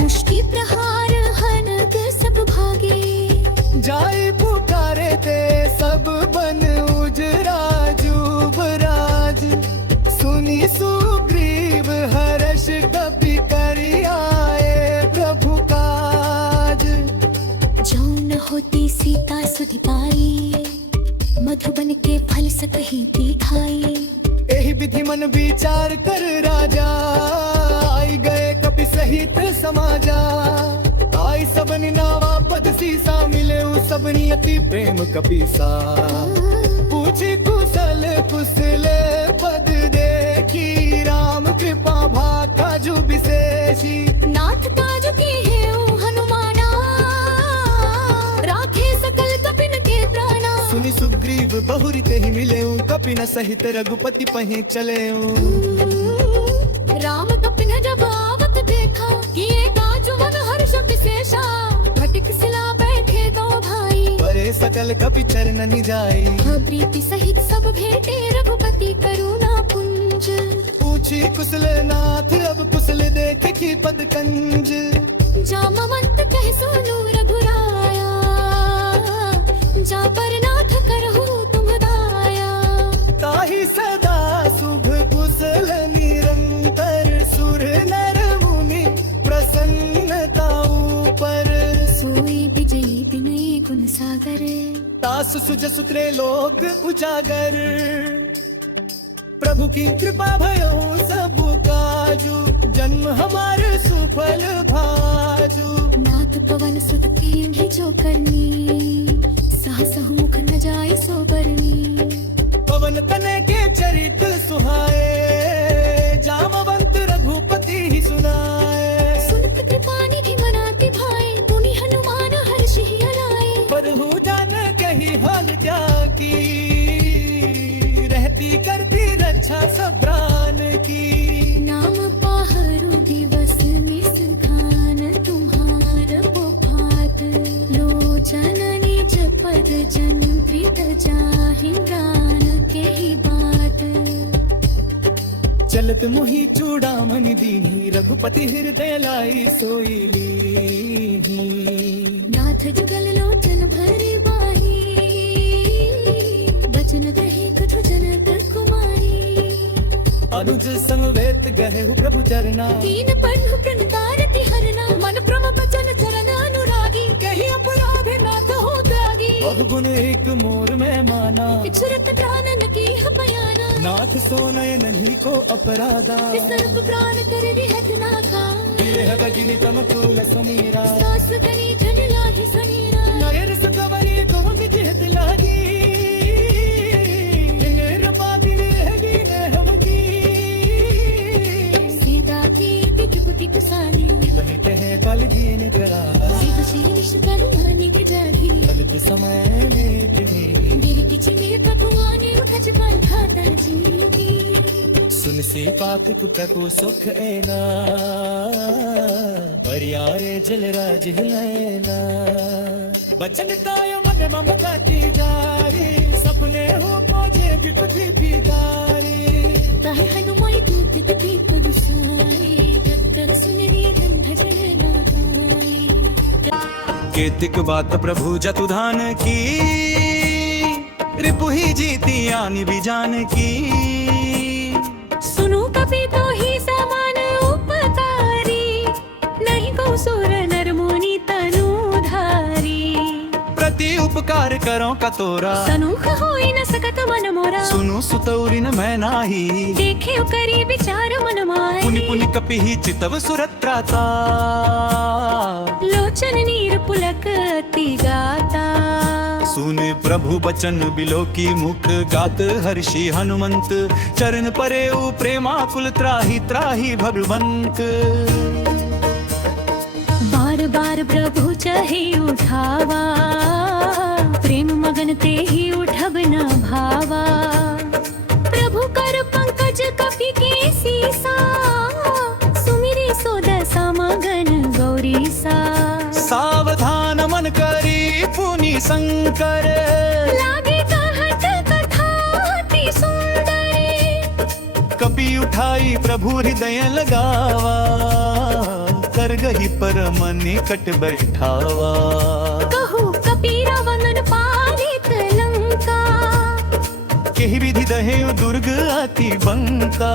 मुष्टि प्रहार हनक सब भागे जाय पुकारे ते सब बन उजरा जुबराज सुनी सुग्रीव हर्ष कपि करि आए प्रभु काज जो न होती सीता सुधि पाई मधुबन के फल सकही दिखाई एहि विधि मन विचार कर राजा आई गए कपि सहित समाजा आई सबनि नावा पद सीसा मिले सबनि अति प्रेम कपीसा पूछी कुशल कुशले पद देखी राम कृपा भाजु विशेषी नाथ काज की है ओ हनुमाना राखे सकल कपिन के प्राणा सुनि सुग्रीव बहुरी ते ही मिले कपिन सहित रघुपति पही चले राम कपिन जब आवत देखा किए काजु मन हर्ष विशेषा घटिक सिला बैठे दो भाई परे सकल कपि चरणनि जाई प्रीति सहित सब भेटे रघुपति करुणा पुंज पूछी कुशल नाथ अब कुशल देख की पद कंज जामवंत कह सोनू रघुराया जा पर नाथ करहु तुम दाया ताहि सदा शुभ कुशल निरंतर सुर नर मुनि प्रसन्नता ऊपर सोई विजयी विनय गुण सागर तासु सुजसु त्रैलोक उजागर प्रभु की कृपा भयो सब काजू जन्म हमारे सुफल भाजू नाथ पवन सुत कीन्ही जो करनी साहस मुख न जाय सो बरनी पवन तनय के चरित सुहाए जामवंत रघुपति ही सुनाए सुनत कृपा निधि मनाति भाई पुनि हनुमान हर्षि हराए परहु जान कही हाल जाकी रहती करती रक्षा सब प्राण की नाम पाहरु दिवस निसधान तुम्हार पोफात लोचन निज पद जन प्रीत जाहि प्राण के ही बात चलत मुहि चूड़ामणि दीनी रघुपति हृदय लाई सोईली नाथ जुगल लोचन भरि बाही बचन कहे कछु जनक कुमारी अनुज समवेत गहु प्रभु चरना तीन पन्नु प्रणतारति हरना मन प्रम बचन चरण अनुरागी कही अपराध नाथ हो त्यागी बहुगुण एक मोर में माना छुरत प्राणन की बयाना नाथ सोनय नहीं को अपराधा सर्प प्राण कर विहत नाथा विरह गजनी तमकुल समीरा सास करी जन लाहि समीरा नयर सगवरी को मिजहत लागी निरपा दिल हैगी ने हमकी सीधा की टिकुटी कुसाली बनते हैं पल जीने करा सीधा शीश कल्याणी के जागी गलत समय में तुम्हें मेरे पीछे मेरे कपुआने उठा चपल खाता जीती सुन से पाक को सुख एना परियारे जल राज हिलैना बचन ताय मन ममता की जारी सपने हो पहुंचे भी कुछ भी दारी ताहे हनुमाई दूत की पदुसाई तत्कर सुनरी गंध जलना केतिक बात प्रभु जतुधान की रिपु ही जीती आनी भी जान की सुनो कपि तो ही समान उपकारी नहीं को सुर नर मुनि तनुधारी प्रति उपकार करो कतोरा सनुख होई न सकत मन मोरा सुनु सुतौरिन मैं नाही देखे करी विचार मन माय पुनि पुनि कपि ही चितव सुरत्राता लोचन नीर पुलक अति गाता सुने प्रभु बचन बिलो की मुख गात हर्षि हनुमंत चरण परे प्रेमाकुल त्राहि त्राहि भगवंत बार बार प्रभु चहे उठावा प्रेम मगन ते ही उठब न भावा प्रभु कर पंकज कपि के सीसा सुमिरे सो दशा मगन गौरी सा सावधान मन करी पुनि शंकर लागे कहत कथा अति सुंदरी कपि उठाई प्रभु हृदय लगावा कर गही परम निकट बैठावा कहु कपीरा वंदन पालित लंका केहि विधि दहे दुर्ग अति बंका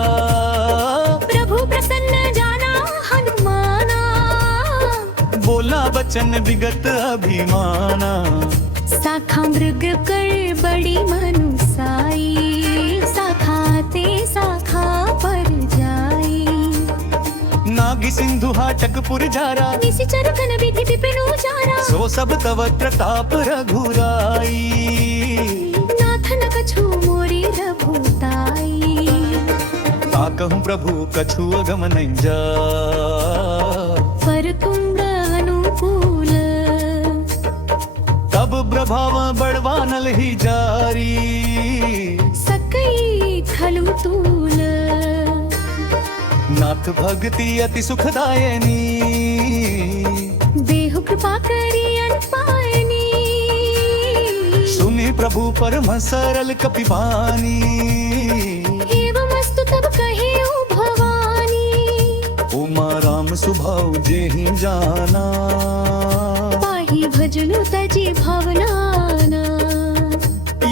प्रभु प्रसन्न जाना हनुमाना बोला बचन विगत अभिमाना साखा मृग कर बड़ी मनुसाई साखा ते साखा पर जाई नागी सिंधु हाटक पुरजारा निशिचर कन विधि विपिनु जारा सो सब तव प्रताप रघुराई नाथन कछु मोरी रघुताई ताकहु प्रभु कछु अगम नहीं जा पर कुंड अनुकूल तब प्रभाव बड़वानल ही जारी सकई खलु तूल नाथ भक्ति अति सुखदायनी देहु कृपा करी अनपायनी सुनि प्रभु परम सरल कपिवानी एवं अस्तु तब कहे ओ भवानी उमा राम सुभाव जेहि जाना पाही भजनु तजी भावनाना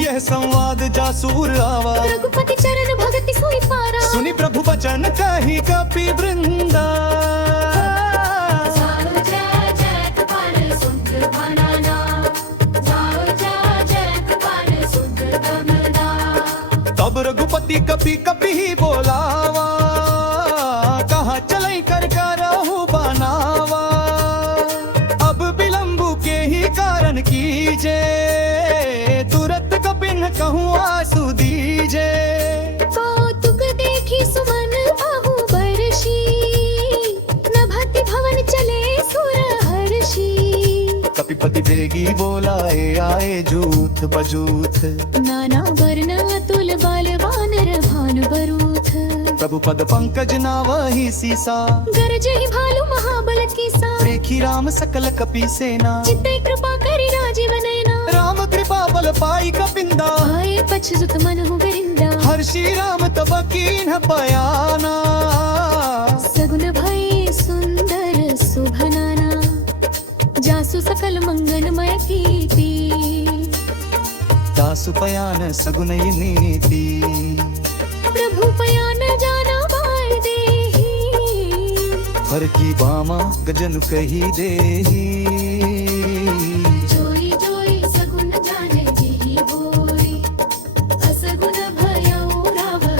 यह संवाद जासूर आवा रघुपति चरण भगति सोई पारा सुनि प्रभु बचन कही कपि वृंदा तब रघुपति कपि कपि ही बोलावा कहाँ चलई कर करहु बनावा अब विलंबु के ही कारण कीजे तुरत कपिन कहूँ आसु दीजे कौतुक देखी सुमन बहु बरशी नभति भवन चले सुर हर्षि कपिपति बेगी बोलाए आए जूथ बजूथ नाना वर्ण अतुल बाल वानर भानु बरूथ प्रभु पद पंकज नावहि सीसा गरजे भालु महाबल कीसा देखी राम सकल कपि सेना चित्ते कृपा करी राजीव नयना राम कृपा बल पाई कपिंदा आए पछुत मन हो गरिंदा हर्षि राम तब कीन्ह बयाना सगुन भय सुंदर सुभनाना जासु सकल मंगलमय कीर्ति दासु पयान सगुन नीति प्रभु पयान जाना बार देहि हर की बामा गजन कही देही जोई जोई सगुन जाने देहि बोई असगुन भयो रावण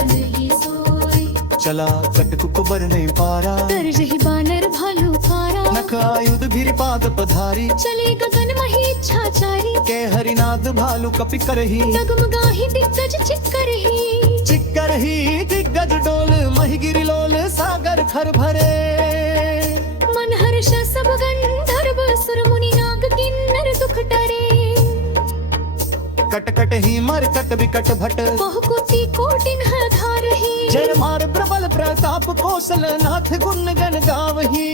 चला कटकुक बरने पारा तरजही बानर भालू फारा नख आयुध भीर पाद पधारी चले गगन मही इच्छाचारी के हरिनाद भालू कपि करही डगमगाही दिग्गज चिक्कर ही दिग्गज डोल महिगिरी लोल सागर खर भरे मन हर्ष सब गंधर्व सुर मुनि नाग किन्नर दुख टरे कटकट ही मरकट विकट भट बहुकोटि कोटिन धारही जय मार प्रबल प्रताप कौशल नाथ गुण गण गावही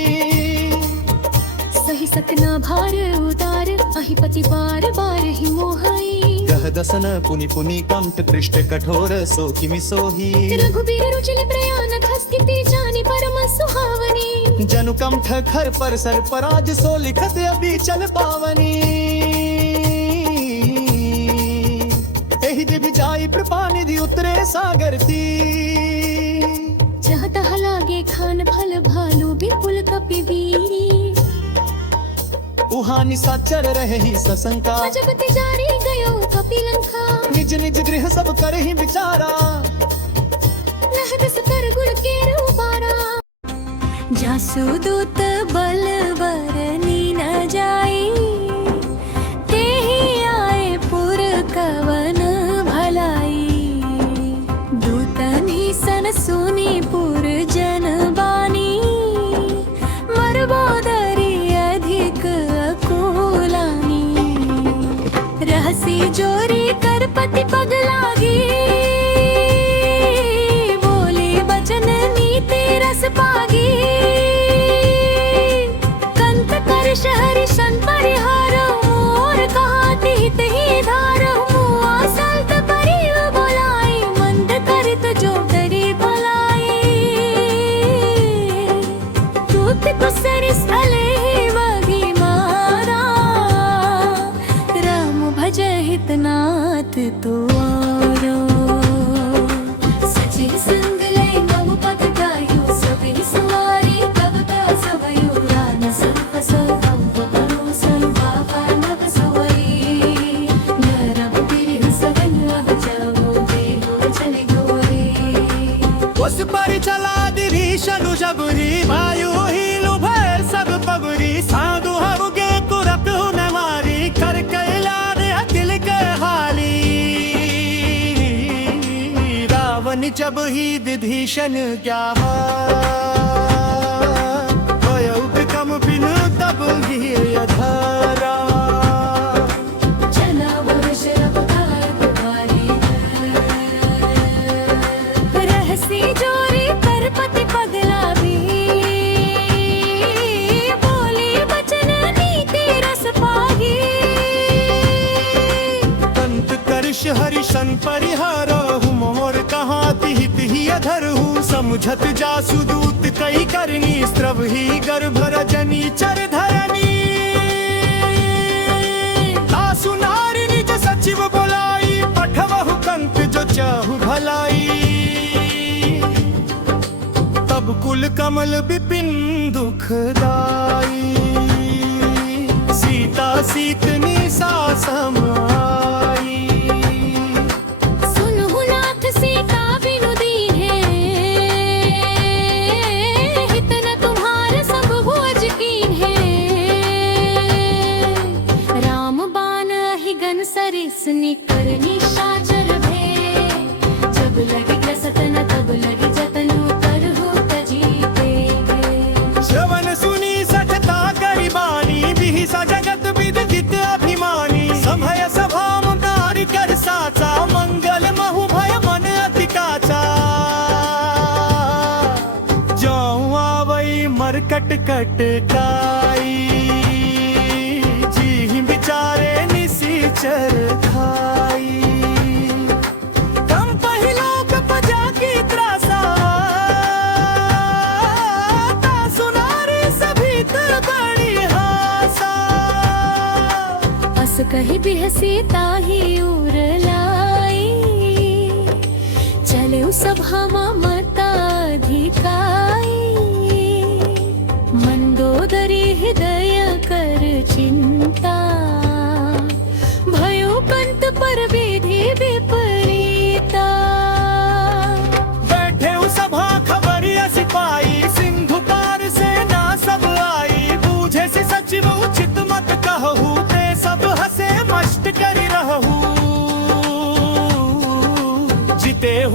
सही सतना भार उदार अहिपति बार बार ही मोहई गह दसन पुनि पुनि कंठ कृष्ट कठोर सो किमि सोही रघुबीर रुचिल प्रयान खस्तिति जानी परम सुहावनी जनु कंठ खर पर सर पराज सो लिखत अभी चल पावनी एहि दिव्य जाई कृपानिधि उतरे सागर ती चाहता लागे खान फल भालू विपुल कपि बीरी उहाँ निशाचर रहे ही सशंका अजब जारी गयो कपिलंका निज निज गृह सब करहि विचारा लहद सकर गुण के रूपारा जासु दूत बलवर नीन जाई तेहि आए पुर कवन भलाई दूतनी सन सुनी पुर जन बानी मरबोदरी अधिक अकुलानी रहसी जोरी कर पति पग लागी बोली बचन नीति रस पागी कंत कर शहर शन परिहार मोर कहाती हित ही धार मुआ सल्त परिव बोलाई मंद करित जो डरी भलाई दूत कुसर स्थले वगी मारा राम भज हितनाथ तुआरो सचे संग लय नव पद गायो सभी सवारी तब ता सबयो रान संग सगम परो संवापा नव सवई नरम तिरह सगन अब जाओ देहो चले गोरे उस पर चला दिभीषण जबुरी वायु ही लुभय सब पगुरी साधु हवगे कुरत न मारी कर कैला दे दिल के हाली रावण जब ही विभीषण ग्यावा भयो विक्रम बिनु तब ही अधरा चला वर्ष अवतार तुम्हारी रहसी जोरी कर पति पगला भी बोली बचन नीति रस पागी कंत करश हरिशन परिहार मोर कहाँ हित ही अधर हूँ समझत जासु दूत कई करनी स्त्रव ही गर्भ रजनी चर धरनी आसु नारी निज सचिव बोलाई पठवहु कंत जो चाहु भलाई तब कुल कमल विपिन दुखदाई सीता सीतनी सा समाई सुनहु नाथ सीता बिनु दीन्हे हित न तुम्हार सब भोज कीन्हे राम बाण हिगन सरिस निकर निशाचर भे जब लगे ग्रसतन तब लगे जतनु करहु तजीते श्रवण सुनी सठता गरिबानी बिहि सा जगत विदित अभिमानी संभय सभा मुकारी कर साचा मंगल महु भय मन अति काचा जाऊं आवई मरकट कट काई जी बिचारे निसीचर खाई कम पहिलोक पजा की त्रासा ता सुनारी सभी बड़ी हासा अस कही बिहसी ताही उर लाई चले सभा मताधिकाई मंदोदरी हृदय कर चिंता भयो कंत पर विधि विपरीता बैठे सभा खबर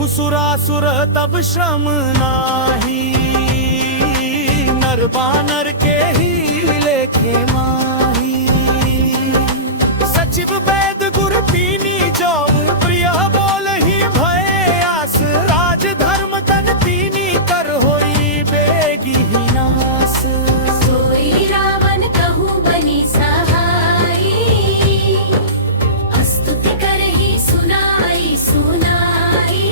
सुरासुर तब श्रम नाही, नर बानर के ही लेखे माही। सचिव वैद गुर पीनी जौन प्रिय बोल ही भय आस, राज धर्म तन पीनी कर होई बेगी ही नास। सोई रावण कहूँ बनी सहाई, स्तुति करही सुनाई सुनाई।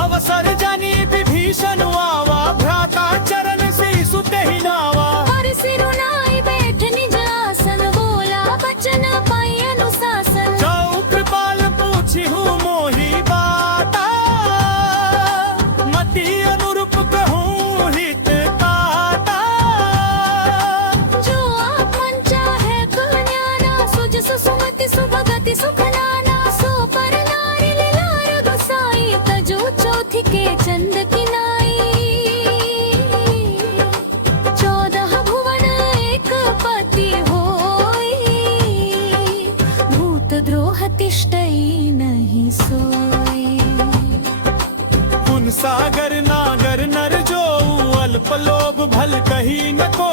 अवसर जानी विभीषण आवा, भ्राता चरण से सुते ही नावा। और सिरुनाई बैठ निज आसन, बोला बचन पाई अनुशासन। जाऊ कृपाल पूछी हूँ मोही बाता, मति अनुरूप कहूँ हित काता। जो आप मन चाहे कल्याणा, सुज सुमति सुभगति सुख नाना। सो पर नारी लार गुसाई, तजो चौथी के चंद की नाई। 14 भुवन एक पति होई, भूत द्रोह तिष्ठई नहीं सोई। पुन सागर नागर नर जो, अल्प लोभ भल कही न को।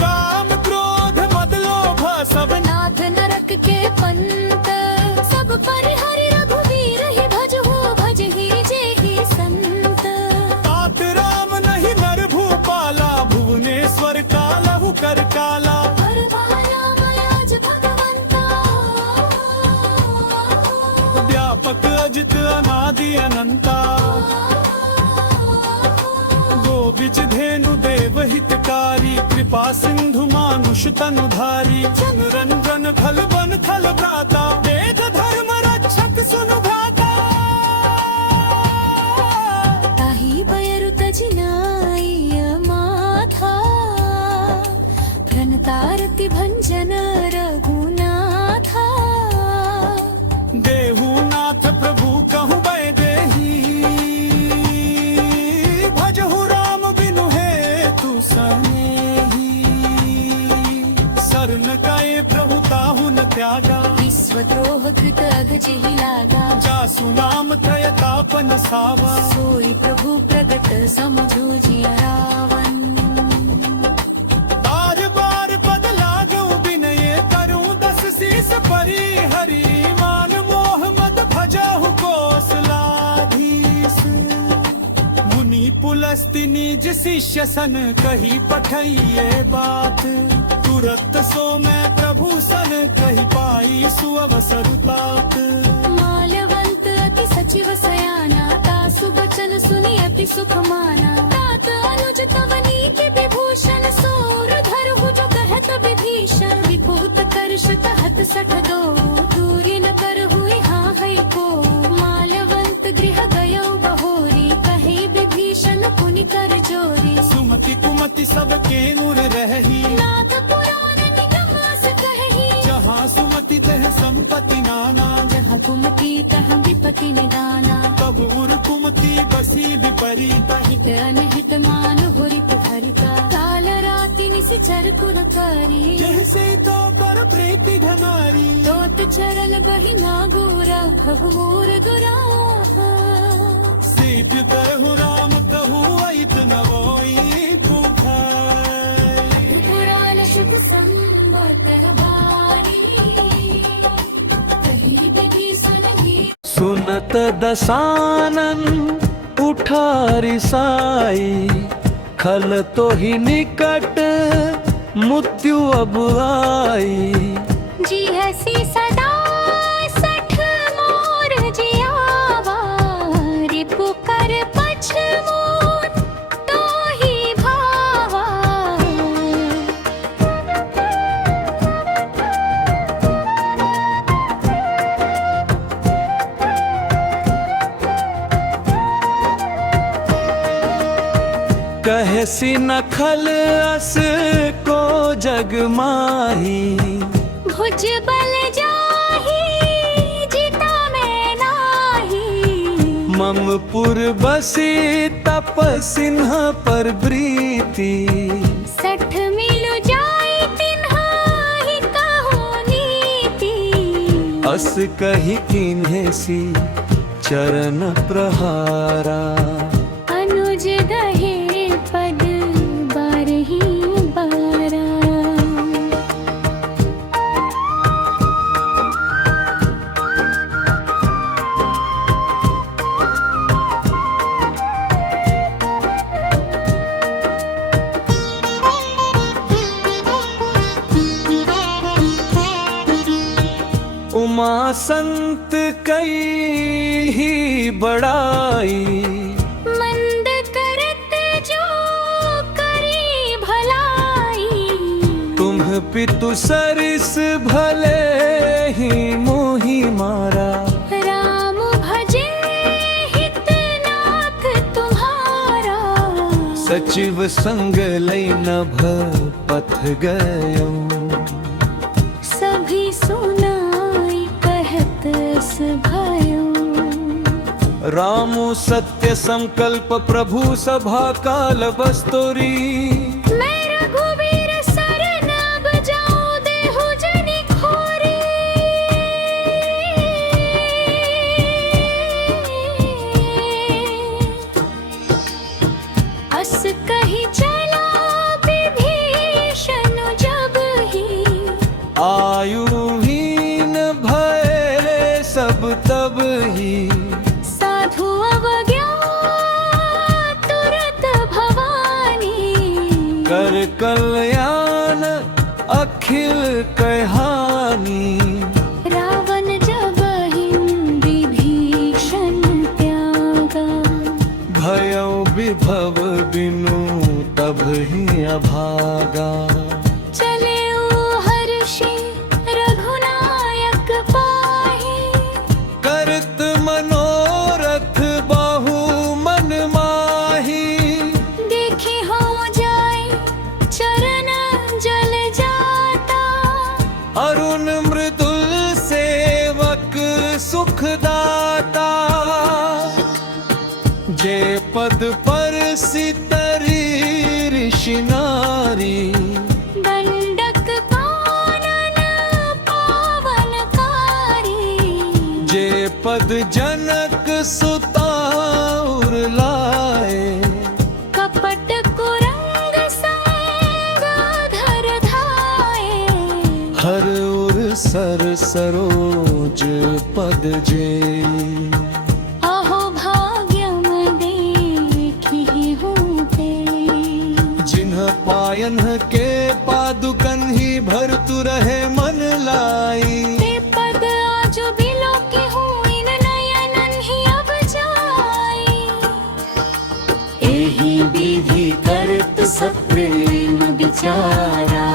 काम क्रोध मद लोभ सब नाथ नरक के पंत, सब पर हरि रघुवीर ही भजहु, भजहि जेहि संत। तात राम नहीं नर भूपाला, भुवनेश्वर कालहु कर काला। वरदाना मयाज भगवंता, व्यापक अजित अनादि अनंता। गोविज धेनु देव हितकारी, कृपा सिंधु मानुष तनुधारी। जन रंजन भल बन थल भ्राता, वेद धर्म रक्षक सुनु भ्राता। ताहि बयरु तजि नाई माथा, प्रणतारति भंजन रघुनाथा। देहूनाथ प्रभु कहूँ बै देही, भजहु राम बिनु हेतु सनेही। शरण गए प्रभु ताहु न त्यागा, विश्वद्रोह कृत अघ जेहि लागा। जासु नाम त्रय तापन सावा। सोई प्रभु प्रगट समुझो जिया रावण। बार बार पद लागू विनय करूं, 10 शीस परी हरि। मान मोह मद भजहु कौशलाधीश। मुनि पुलस्ति निज शिष्य सन, कही पठइये बात। तुरत सो मैं प्रभु सन, कही पाई सुअवसर तात। मालवंत अति सचिव सयाना, तासु बचन सुनि अति सुख माना। तात अनुज तव नीति विभूषण, सूर धरहु जो कहत विभीषण। विभूत कर्ष कहत सठ दो, दूरी न करहु यहाँ है को। मालवंत गृह गयो बहोरी, कहे विभीषण पुनि कर जोरी। सुमति कुमति सब के नूर रही, नाथ पुराण निगम अस कहि। जहाँ सुमति तह संपत्ति नाना। जहाँ कुमति तहाँ विपति निदाना। तब उर कुमति बसी विपरीत। हित अनहित मान हुरि पुहरिता। काल राति निशिचर कुन करी, जैसे तो पर प्रीति घनारी। तोत चरण बहि नागुरा, घोर गुराहा। सीत तरहु राम कहू, अइत न होई पुखाई। पुराण शुभ संबत बारी, कही विधि सुनहि। सुनत दसानन उठारी साई, खल तो ही निकट मृत्यु अब आई। जी हसी सदा सठ मोर जियावा, रिपु कर पछ मोर तो ही भावा। कहसी नखल अस को जग माही, भुज बल जाही जिता में नाही। मम पुर बसी तप सिन्ह पर प्रीति। 60 मिलु जाई तिन्हा ही कहो नीति। अस कही किन्हे सी चरण प्रहारा। अनुज दहे पद बारही बारा। उमा संत कई ही बड़ाई, मंद करत जो करी भलाई। तुम पितु सरिस भले ही मोहि मारा। राम भजे हितनाथ तुम्हारा। सचिव संग लई नभ पथ गयो, सभी सुनाई कहत अस भयो। रामु सत्य संकल्प प्रभु सभा काल बस्तोरी। मैं रघुवीर शरण अब जाऊं देहु जनि खोरी। अस कही चला विभीषण जब ही। आयुहीन भय सब तब ही, साधु अवज्ञा तुरत भवानी। कर कल्याण अखिल कहानी। रावण जब हिम विभीषण त्यागा। भयो विभव बिनु तब ही अभागा। चले हर्षि रघुनायक पाहि। करत मनोरथ बाहु मन माही। देखी हो जाए चरण जल जाता। अरुण मृदुल सेवक सुखदाता। जे पद पर सितरी ऋषि नारी। दंडक कानन पावनकारी। जे पद जनक सुताउर लाए। कपट कुरंग संग धर धाये। हर उर सर सरोज पद जे। अहो भाग्यम देखी होते। जिन्ह पायन के पादुकन ही भरतु रहे मन लाई। ते पद आज बिलो की हुई नयनन ही अब जाई। एहि विधि करत सब प्रेम विचारा।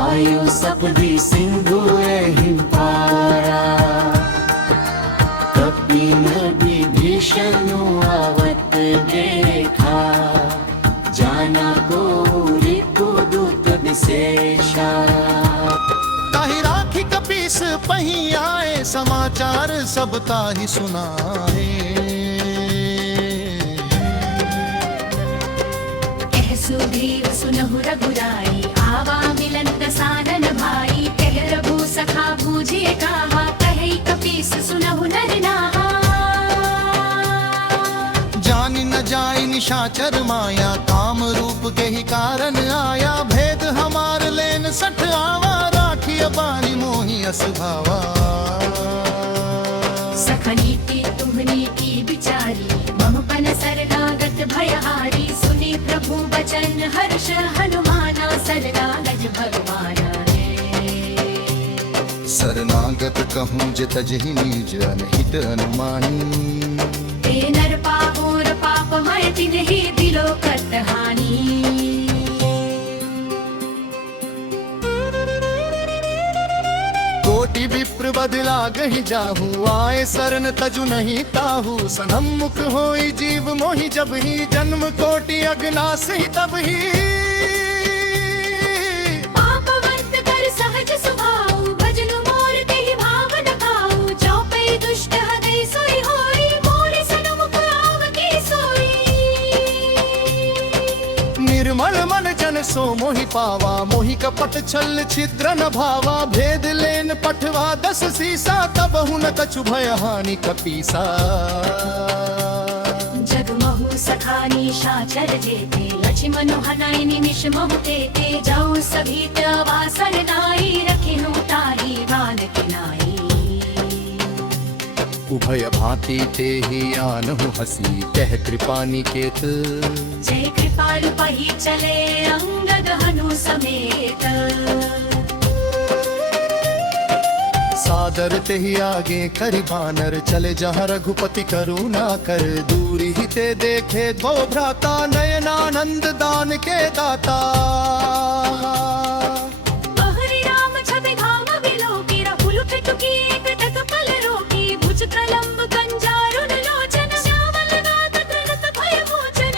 आयु सपदी सिंधु एहि पारा। कपिन विभीषण आवत देखा। जाना को रिपुदूत विशेषा। ताहि राखी कपीस पही आए, समाचार सब ताहि सुनाए। कह सुग्रीव सुनहु रघुराई। आवा मिलन दसानन भाई। कह रघु सखा बूझिए कहा। कहे कपीस सुनहु नर नाहा। जानि न जाय निशाचर माया, काम रूप के ही कारण आया। भेद हमार लेन सठ आवा, राखिय बानी मोहि अस भावा। सखनी की तुम्हनी की बिचारी। ममपन शरणागत भयहारी। सुनी प्रभु बचन हर्ष हनुमाना। शरणागत भगवाना रे। शरणागत कहूँ जे तजहि निज अनहित अनुमानी। ते नर पापोर पापमय तिन्हि दिलो कत हानि। कोटि विप्र बदला गहि जाहू, आए शरण तजु नहीं ताहू। सन्मुख होई जीव मोहि जब ही, जन्म कोटि अगनास ही तब ही। पापवंत कर सहज सुभाऊ। भजनु मोर तेहि भाव न खाऊ। चौपई दुष्ट हृदय सोई होई। मोर सन्मुख आवकी सोई। निर्मल मन जन मन सो मोहि पावा, मोहि कपट छल छिद्र न भावा, भेद लेन पठवा 10 सीसा, तब हुन कछु भय हानि कपीसा। जगमहु सखा निशाचर जेते, लक्ष्मण हनाई निमिष महु तेते, जाऊ सभी वासर नाई, रखिनु तारी बाल किनाई। उभय भांति ते ही आनहु हसी, कह कृपा निकेत, जय कृपालु पही चले, अंगद हनु समेत। सादर ते ही आगे करि बानर, चले जहाँ रघुपति करुणा कर, दूरी ही ते देखे दो भ्राता, नयनानंद दान के दाता। हरि राम छवि धाम बिलोकी, रघुल ठिठुकी एक टक पल रोकी, भुज प्रलंब कंजारुन लोचन, श्यामल नाथ तृणत भय मोचन।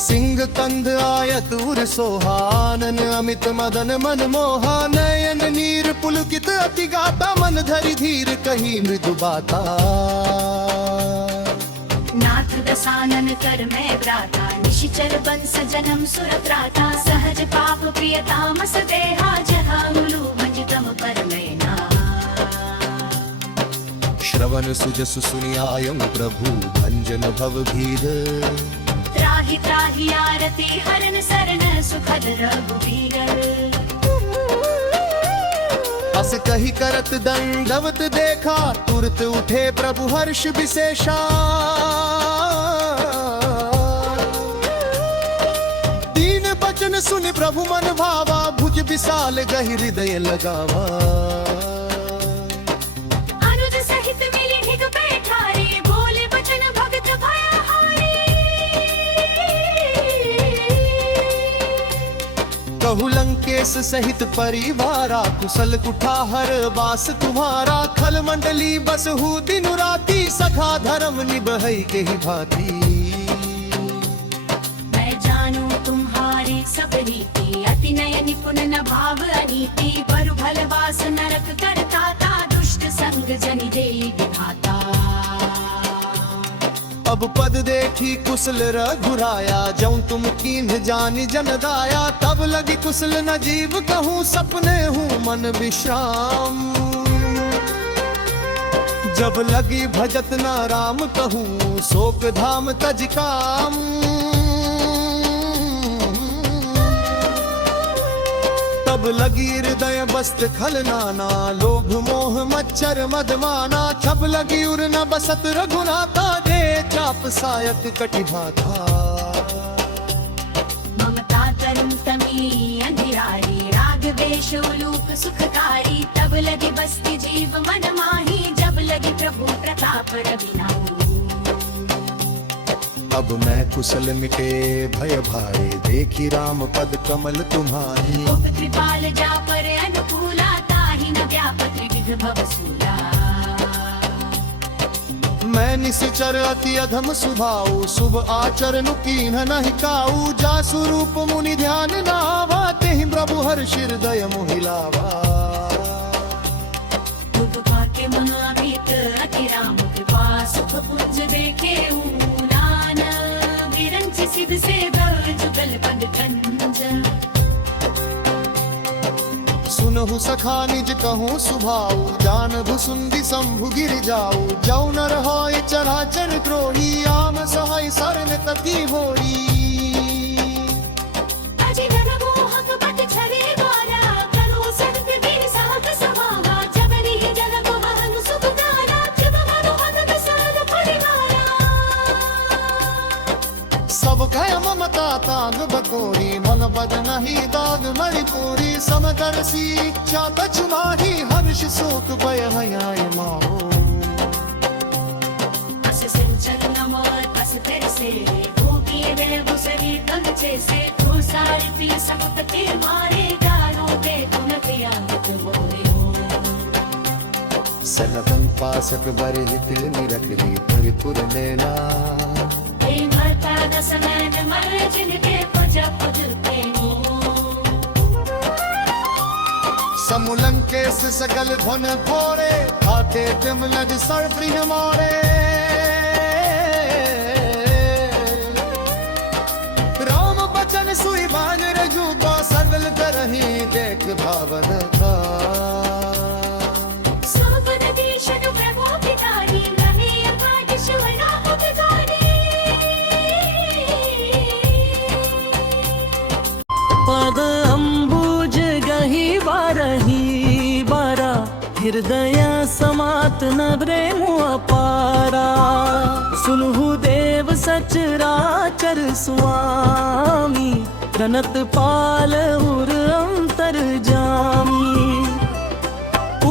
सिंह कंध आयत उर सोहानन, अमित मदन मन मोहा, नयन नीर पुलकित अति गाता, मन धरि धीर कही मृदु बाता। नाथ दसानन कर मैं ब्राता, निशिचर बंस जन्म सुर त्राता, सहज पाप प्रिय तामस देहा, जहाँ उलू मंजितम पर मैना। श्रवण सुजसु सुनि आयं प्रभु, भंजन भव भीर, त्राहि त्राहि आरती हरन सरन, सुखद रघुबीर। अस कही करत दंडवत देखा, तुरत उठे प्रभु हर्ष विशेषा। दीन बचन सुनि प्रभु मन भावा, भुज विशाल गहि हृदय लगावा। अनुज सहित मिली ढिग बैठारे, बोले बचन भगत भयहारी। कहु लंकेश सहित परिवारा, कुशल कुठाहर वास तुम्हारा, खल मंडली बसहु दिनु राती, सखा धर्म निबहै के ही भांति। मैं जानू तुम्हारी सब रीति, अति नय निपुण न भाव अनीति, बरु भलवास नरक करता ता, दुष्ट संग जनि दे विधाता। अब पद देखी कुशल रघुराया, जऊं तुम कीन्ह जानि जन दाया, तब लगी कुशल न जीव कहूँ, सपने हूँ मन विश्राम। जब लगी भजत न राम कहूँ, शोक धाम तज काम। तब लगी हृदय बस्त खल नाना, लोभ मोह मच्छर मदमाना, छब लगी उर न बसत रघुनाथा, दे चाप सायक कटि भाथा। ममता तरुण तमी अंधियारी, राग वेश उलूक सुखकारी, तब लगी बस्ती जीव मन माही, जब लगी प्रभु प्रताप रविनाऊ। अब मैं कुशल मिटे भय भाई, देखी राम पद कमल तुम्हारी। उप कृपाल जा पर अनुकूला, ताहि न व्यापत विघ्न भवसूला। मैं निश्चर अति अधम सुभाऊ, शुभ आचरण कीन्ह नहि काऊ, जा स्वरूप मुनि ध्यान नावा, तेहि प्रभु हर्ष हृदय मोहिलावा। दुख पाके महाभीत अति राम कृपा, सुख पुंज देखे ऊनान, विरंच सिद्ध से जुगल पद कंज। सुनहु सखा निज कहूँ सुभाऊ, जानहु सुंदी शंभु गिर जाऊ, जौ नर होय चराचर द्रोही, आम सहाय शरण तति होई। अजि नर मोहक बट छरे द्वारा, करो सत्य वीर साहस समावा, जब निहि जन को महनु सुख दारा, जब मनोहर विशाल परिवारा। सब कह ममता ताग बकोरी, मन बद नहीं दाग मणिपुरी, समदर्शी इच्छा कछु माही, हर्ष शोक भय हयाय माहो। अस सिंचन नमः कस फिर से, भूपी वे बुसरी तन से, तो सारी पिय समुत के मारे, दानो बे गुण पिया मत मोरे हो। सलबन पासक बरहित निरखली, परिपुर लेला। हे मरता दस नैन मर जिनके पज पुजते हो। समुलंकेश सकल धन फोरे, हाथे तिमलज सर्वप्रिय मोरे। राम हृदय समात न प्रेम अपारा सुनहु देव सचराचर स्वामी प्रणत पाल उर अंतर जामी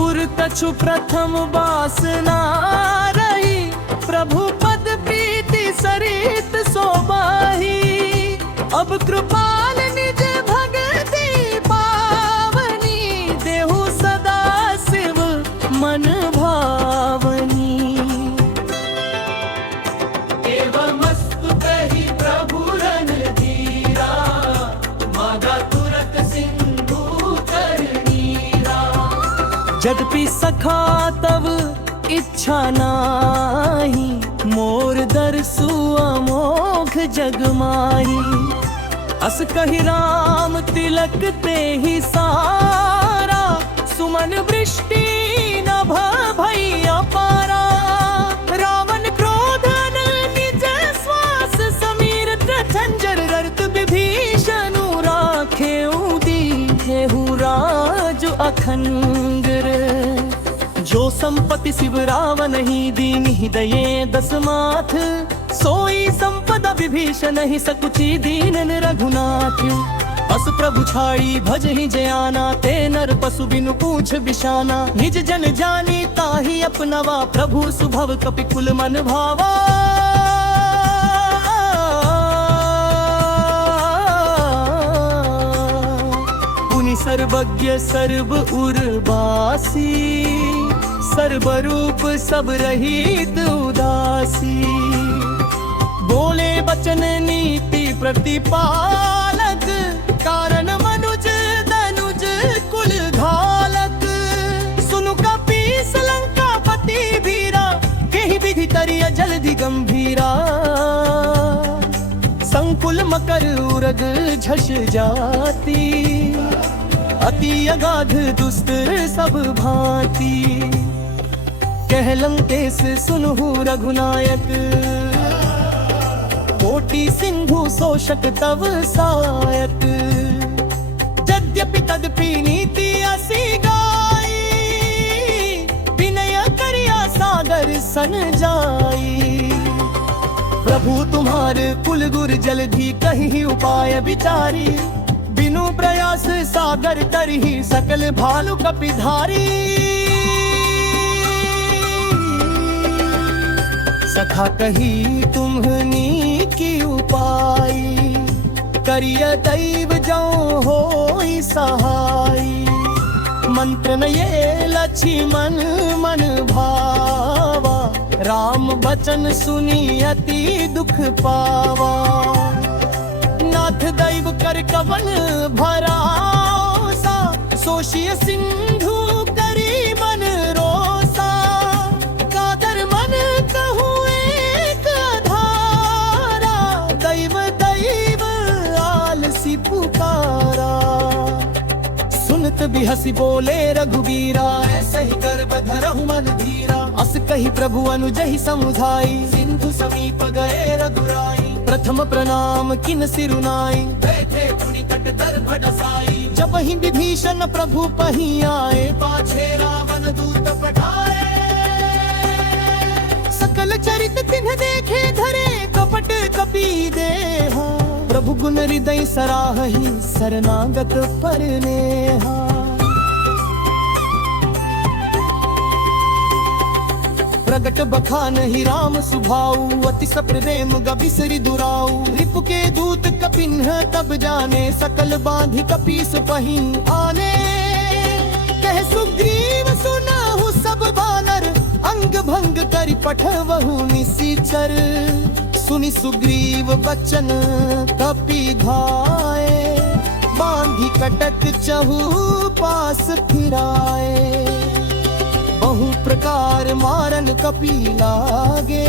उर कछु प्रथम वासना रही प्रभु पद प्रीति सरित सोबाही अब कृपाल निज भगति पावनी देहु सदा शिव मन भावनी एवमस्तु कहि प्रभु रणधीरा मागा तुरत सिंधु कर नीरा जदपि सखा तब इच्छा नाही मोर दरसु अमोघ जग माही अस कहि राम तिलक ते ही सारा सुमन वृष्टि नभ भैया पारा रावण क्रोधन निज श्वास समीर झंझर रर्त विभीषण राखे दीखेहु राज अखंगर जो संपत्ति शिव रावण ही दीनि दये दस माथ सोई संपदा विभीषण ही सकुची दीनन रघुनाथ अस प्रभु छाड़ी भज ही जयाना ते नर पशु बिनु पूछ बिशाना निज जन जानी ताही अपनवा प्रभु सुभव कपि कुल मन भावा पुनि सर्वज्ञ सर्व उर्वासी सर्वरूप सब रहित उदासी बोले बचन नीति प्रतिपालक कारण मनुज दनुज कुल घालक सुनु कपीस लंका पति भीरा केहि विधि तरिय जल्दि गंभीरा संकुल मकर उरग झष जाती अति अगाध दुष्ट सब भांति कहलंकेश सुनहु रघुनायक कोटि सिंधु शोषक तव सायक यद्यपि तदपि नीति असी गाई विनय करिया सागर सन जाई प्रभु तुम्हारे कुल गुर जलधि कहि उपाय विचारी बिनु प्रयास सागर तरहि सकल भालु कपिधारी सखा कही तुम्हनी की उपाय करिय दैव जो होई सहाय मंत्र न ये लक्ष्मण मन भावा राम बचन सुनी अति दुख पावा नाथ दैव कर कवन भरासा सोशिय सिंधु करी मन रोसा कादर मन कहूँ एक धारा दैव दैव आलसी पुकारा सुनत बिहसी बोले रघुवीरा ऐसे ही कर बधरहु मन धीरा अस कही प्रभु अनुजहि समुझाई सिंधु समीप गए रघुराई प्रथम प्रणाम किन सिरुनाई बैठे पुनि कट दर्भ डसाई जब ही विभीषण प्रभु पही आए पाछे रावण दूत पठाए सकल चरित तिन्ह देखे धरे कपट कपी देहा प्रभु गुण हृदय सराहि शरणागत पर नेहा प्रगट बखान ही राम सुभाऊ अति सप्रेम गबिसरि दुराऊ रिपु के दूत कपिन्ह तब जाने सकल बांधि कपीस पही आने कह सुग्रीव सुनाहु सब बानर अंग भंग करि पठवहु निशिचर सुनि सुग्रीव बचन कपि घाए बांधि कटक चहु पास फिराए बहु प्रकार मारन कपि लागे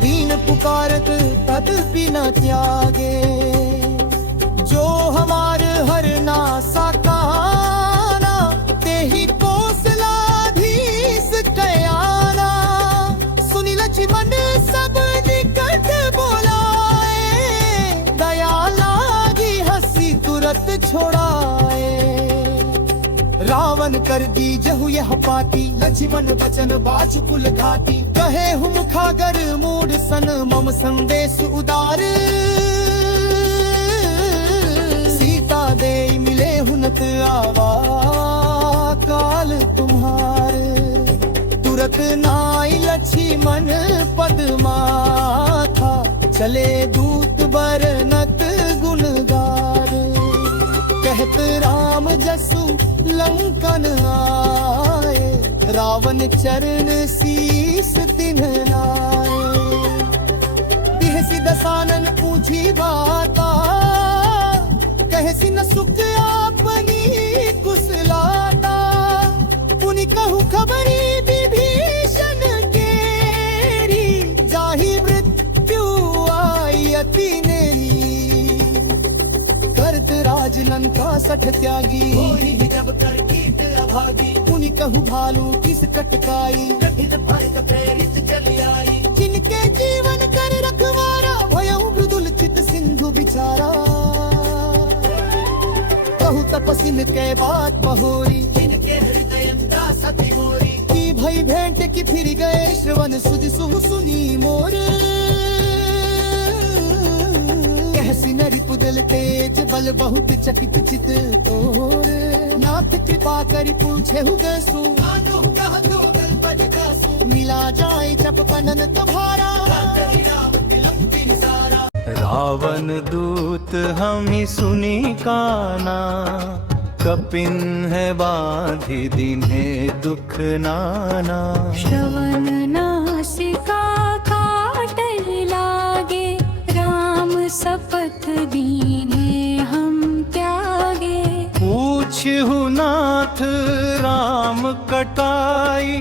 दीन पुकारत तदपि न त्यागे जो हमार हरना साकाना तेहि कौशलाधीश कयाना सुनि लक्ष्मण सब निकट बोलाए दया लागी हंसी तुरत छोड़ाए रावण हनुमान कर दी जहु यह पाती, लक्ष्मण बचन बाजु कुल घाती। कहे हूँ मुखागर मूड सन मम संदेश उदार, सीता दे मिले हुनक आवा काल तुम्हारे। तुरत नाई लक्ष्मण पद माथा, चले दूत बरनत गुणगार। कहत राम जसु लंकन आए, रावण चरण शीस तिन्ह नाए। बिहसी दसानन पूछी बाता, कहसी न सुख आपनी कुशलाता। पुनि कहु खबरी विभीषण केरी, जाहि मृत्यु आई अति नेरी। करत राज लंका सठ त्यागी, जब कर कीत अभागी। पुनि कहु भालू किस कटकाई, कठिन फल प्रेरित चली आई। जिनके जीवन कर रखवारा, भयउ मृदुल चित सिंधु बिचारा। कहु तपसिन के बात बहोरी, जिनके हृदय सती मोरी। की भई भेंट की फिर गए श्रवण, सुधि सुहु सुनी मोर। कहसी नरि पुदल तेज बल बहुत चकित चित तोर। नाथ कृपा करि पूछे हु गसु, मिला जाए जब कनन तुम्हारा। रावण दूत हमी सुनी काना, कपिन है बाधि दीन्हे दुख नाना। श्रवण नासिका काटल लागे, राम शपथ दीन्हे हम त्यागे। पूछहु नाथ राम कटाई,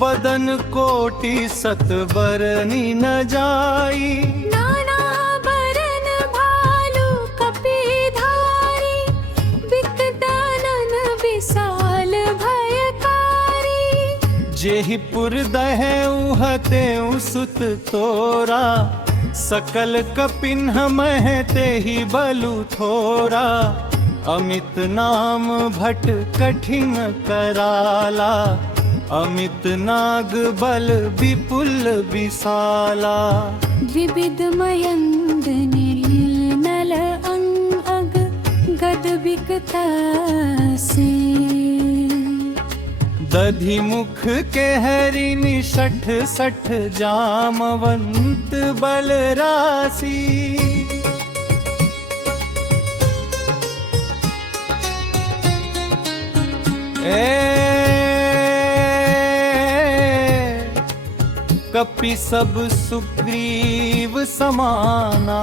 बदन कोटि सत बरनी न जाई। नाना बरन भालू कपिधारी, बिकटानन विशाल भयकारी। जेहि पुर दहै उहते सुत तोरा, सकल कपिन्ह मह तेहि बलु थोरा। अमित नाम भट कठिन कराला, अमित नाग बल विपुल विशाला। विविध मयंद निर्नल अंग अग, गद बिकता से। दधि मुख के हरि निषठ सठ, जामवंत बल राशि। कपि सब सुग्रीव समाना,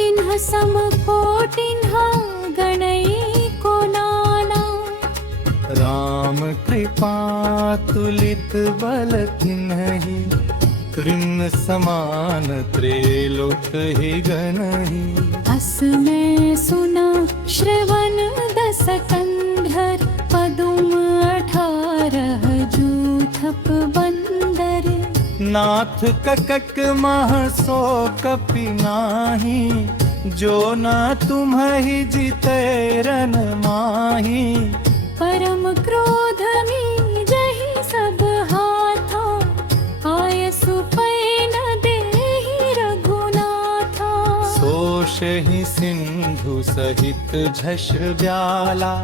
इन्ह सम कोटिन्ह गणई को नाना। राम कृपा तुलित बल तिन्हि, कृन समान त्रैलोक ही गणहि। अस में सुना श्रवण दस कंधर, पदुम 18 जूथप बंदर। नाथ ककक मह सो कपि नाही, जो न तुम्हि जिते रन माही। परम क्रोध में जहि सब हाथा, आय सुपैन देहि रघुनाथा। सोषहि सिंधु सहित झष ब्याला,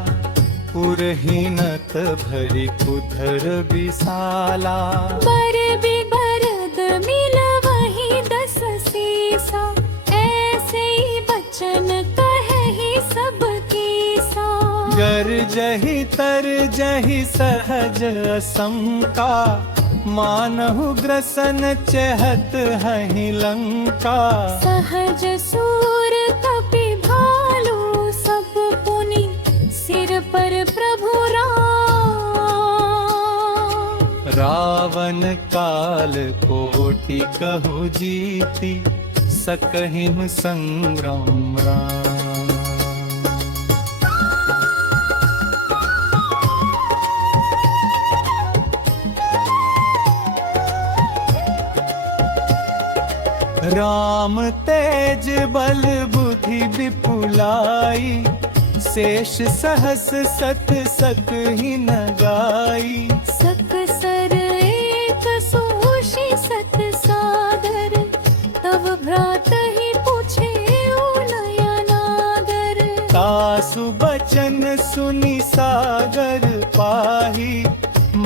पुरहीनत भरि कुधर विशाला। बर बिबरद मिलवहि 10 सीसा, ऐसे ही बचन कहि सब कीसा। गर्जहि तरजहि सहज असंका, मानहु ग्रसन चहत हहि लंका। सहज सूर कपि भालू सब पुनि, सिर पर प्रभु राम। रावण काल कोटि कहु जीति, सकहिन संग्राम राम। राम तेज बल बुद्धि विपुलाई, शेष सहस सत सक ही न गाई। सकसर एक सोषी सत सागर, तव भ्रात ही पूछे नयनागर। तासु बचन सुनि सागर पाही,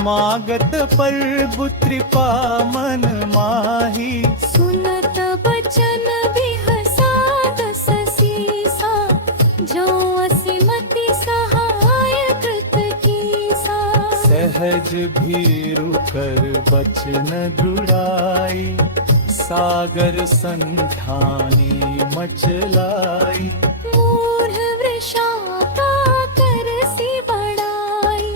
मागत पर बुत्रिपा मन माही। सुनत बचन बिहसाद ससीसा, जो असिमति सहाय कृत कीसा। सहज भीरु कर बचन दृढ़ाई, सागर संठानी मचलाई। मूढ़ वृषाका करसी बड़ाई,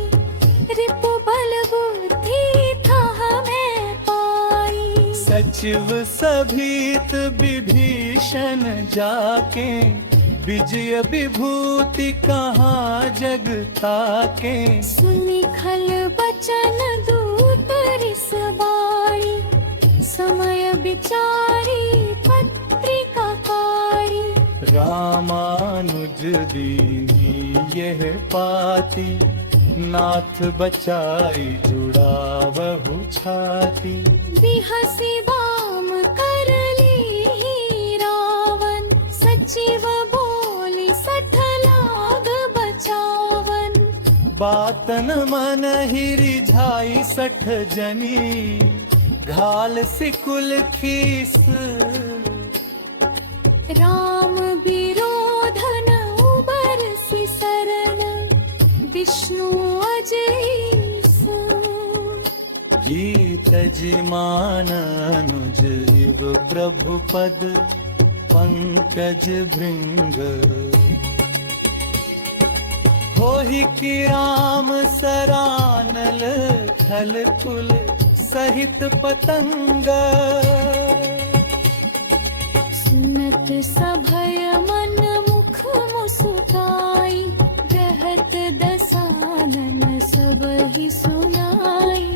रिपु बल बुद्धि था हमें पाई। सचिव सभीत विभीषण जाके, विजय विभूति कहाँ जग ताके। सुनि खल बचन दूत रिस बारी, समय विचारी पत्रिका कारी। रामानुज दीनी यह पाती, नाथ बचाई जुड़ावहु छाती। बिहसी बाम कर ली रावण, सचिव बोली सठ लाग बचावन। बातन मन ही रिझाई सठ जनी, घाल सिकुल खीस। राम विरोधन उबरसी सरन, विष्णु अजईस। गीत जिमान अनुज इव प्रभु पद, पंकज भृंग। होहि कि राम सरानल, खल कुल सहित पतंग। सुनत सभय मन मुख मुस्काई, रहत दसानन सब ही सुनाई।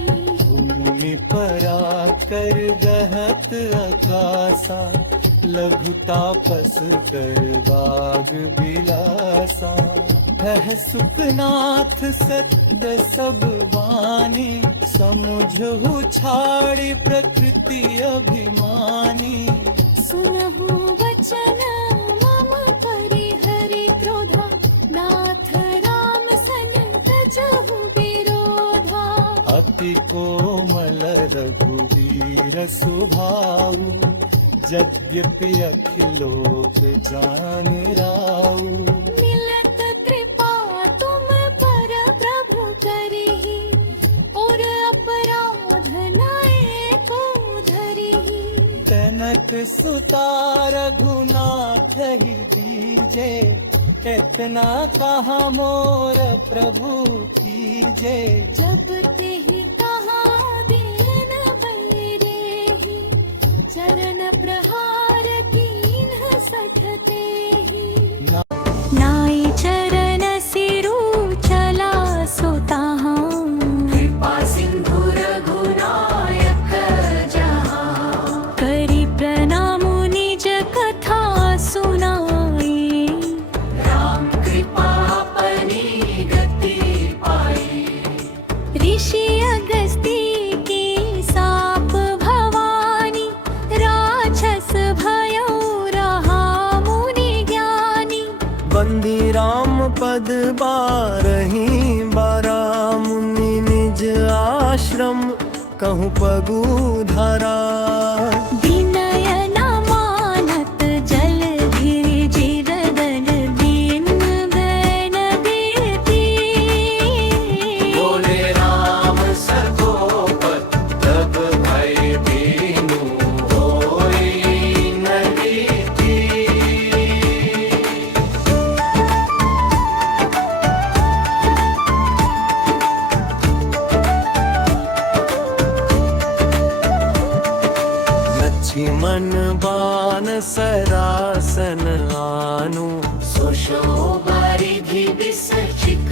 भूमि परा कर गहत आकाशा, लघु तापस कर बाग बिलासा। है सुखनाथ सत्य सब बानी, समुझहु छाड़ी प्रकृति अभिमानी। सुनहु वचन मम परिहरि क्रोधा, नाथ राम सन तजहु विरोधा। अति कोमल रघुवीर स्वभाव, यद्यपि अखिलोक जान राऊ। मिलत कृपा तुम पर प्रभु करहि, और अपराध नए को धरिहि। जनक सुता रघुनाथ ही दीजे, इतना कहा मोर प्रभु कीजे। जब तेहि कहा दीन बैरेहि, चरण प्रहार कीन्ह सठतेहि। नाई चरण सिरु चला सोताहा, कृपा सिंधु रघुनायक जहाँ। करि प्रणाम निज कथा सुनाई। राम कृपा अपनी गति पाई। ऋषि अगस्ती की साप भवानी, राक्षस भयो रहा मुनि ज्ञानी। बंदी राम पद बारही बारा, मुनि निज आश्रम कहूँ पगु धरा। विनय न मानत जल धिर जिरदल, दीन बैन देती। बोले राम सगोपत, तब भय बीनु होई न रीति। लक्ष्मण बान सरासन आनु, सुशोभरिधि विसचिक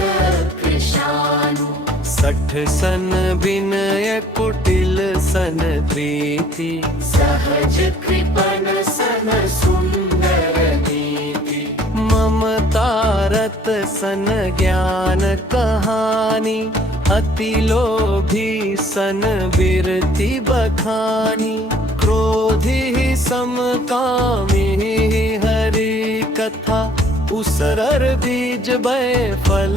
कृशानु। सठ सन विनय कुटिल सन प्रीति। सहज कृपन सन सुंदर नीति। ममता भारत सन ज्ञान कहानी, अति लोभी सन बिरती बखानी, क्रोधी समकामी हरि कथा, उसरर बीज बै फल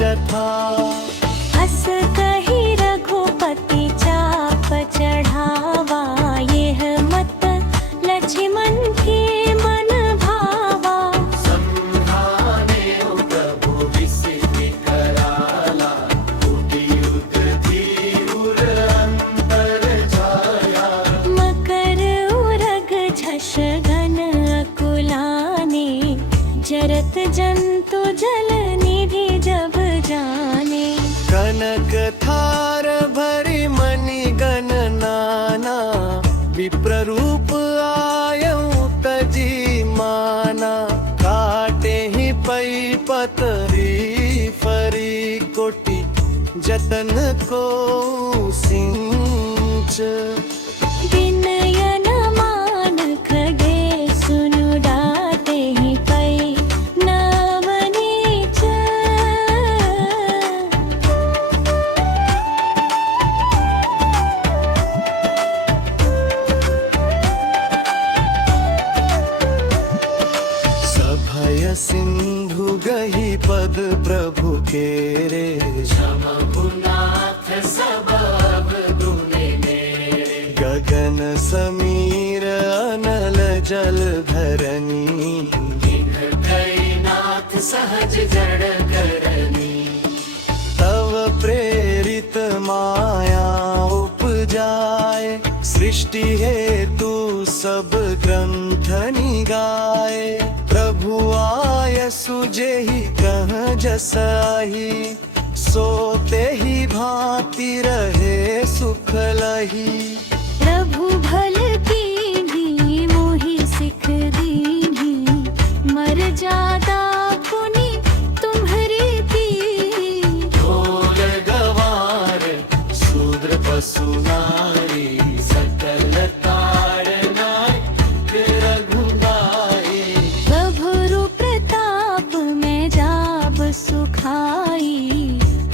जथा। अस कही रघुपति चाप चढ़ावा, यह मत लक्ष्मण के मन भावा। संधाने प्रभु विसिद्धि कराला, कुटि युद्ध धीरुर अंतर छाया। मकर उरग झष घन अकुलाने, जरत जंतु जल निधि जब जाने। कनक थार भरी मणि गण नाना, विप्र रूप आयऊ तजी माना। काटे ही पई पतरी फरी कोटि, जतन को सिंच। विनयन मान खगे सुनु डाटे ही पै नवनीच। सभय सिंधु गही पद प्रभु केरे, क्षम पुनाथ सबब गुने मेरे। गगन समीर अनल जल धरनी, नाथ सहज जड़ करनी। तव प्रेरित माया उपजाए, सृष्टि हेतु सब ग्रंथ निगाए। प्रभु आय सुजेहि कह जसाही, सोते ही भांति रहे सुख लही। प्रभु भल कीन्ही मोहि सिख दीन्ही, मर जादा पुनि तुम्हरी पी। ढोल गवार शूद्र पशु नारी, सकल ताड़नाय रघुबाई। प्रभुरु प्रताप में जाब सुखाई,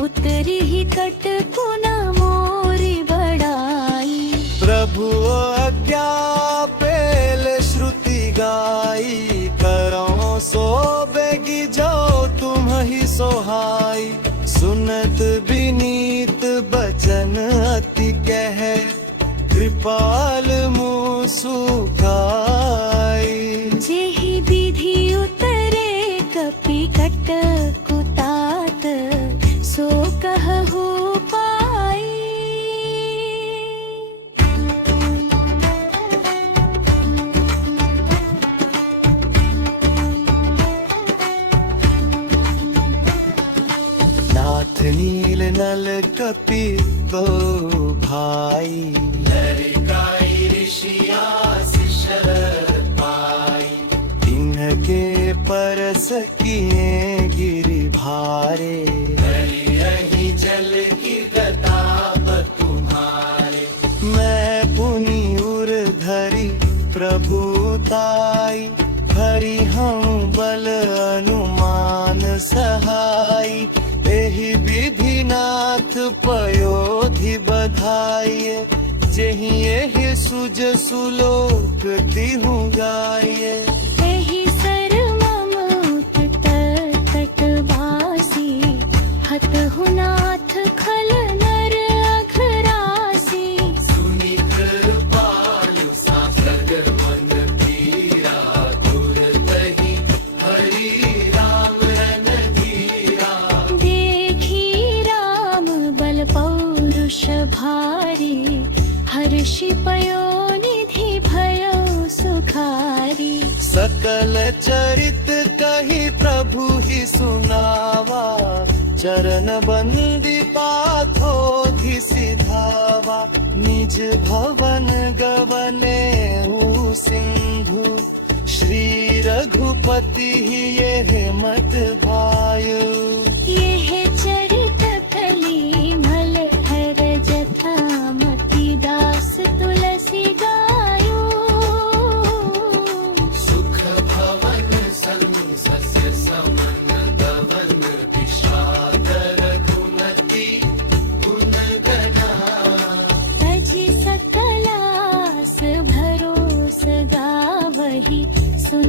उतरी ही कट पुन मोरी बड़ाई। प्रभु आज्ञा पेल श्रुति गाई, करो सो बेगी जाओ तुम ही सोहाई। सुनत विनीत बचन अति कह, कृपाल मुँह सुखाई। जेहि विधि उतरे कपि कट कुतात, सो कहु पाई। नाथ नील नल कपि दो भाई, लरिकाई ऋषिया शिशर पाई। इनके परस किए गिरि भारे, यही जल की गताप तुम्हारे। मैं पुनि उर धरी प्रभुताई, हरि हम बल अनुमान सहाई। एहि विधि नाथ पयोधि बधाइए, जेहि एहि सुज सुलोक तिहु गाइए। एहि सर मम उत तट वासी, हतहु नाथ खल नर अघरासी। सुनि कृपालु सागर मन पीरा, दुर्दहि हरि राम रन धीरा। देखी राम बल पौरुष भारी, हर्षि पयो निधि भयो सुखारी। सकल चरित कही प्रभु ही सुनावा, चरण बंदी पाथोधि सिधावा। निज भवन गवने सिंधु, श्री रघुपति ही ये मत भायु। यह चरित कली मल हर जथा, मति दास तुलसी गायो। सुख भवन संसस्य समन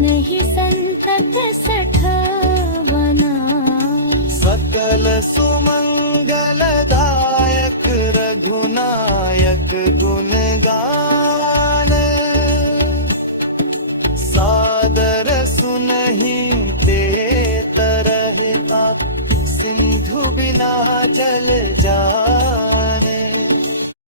सुनहि संतत सठवना सकल सुमंगलदायक रघुनायक गुण गान सादर सुनहि ते तरह सिंधु बिना जल जा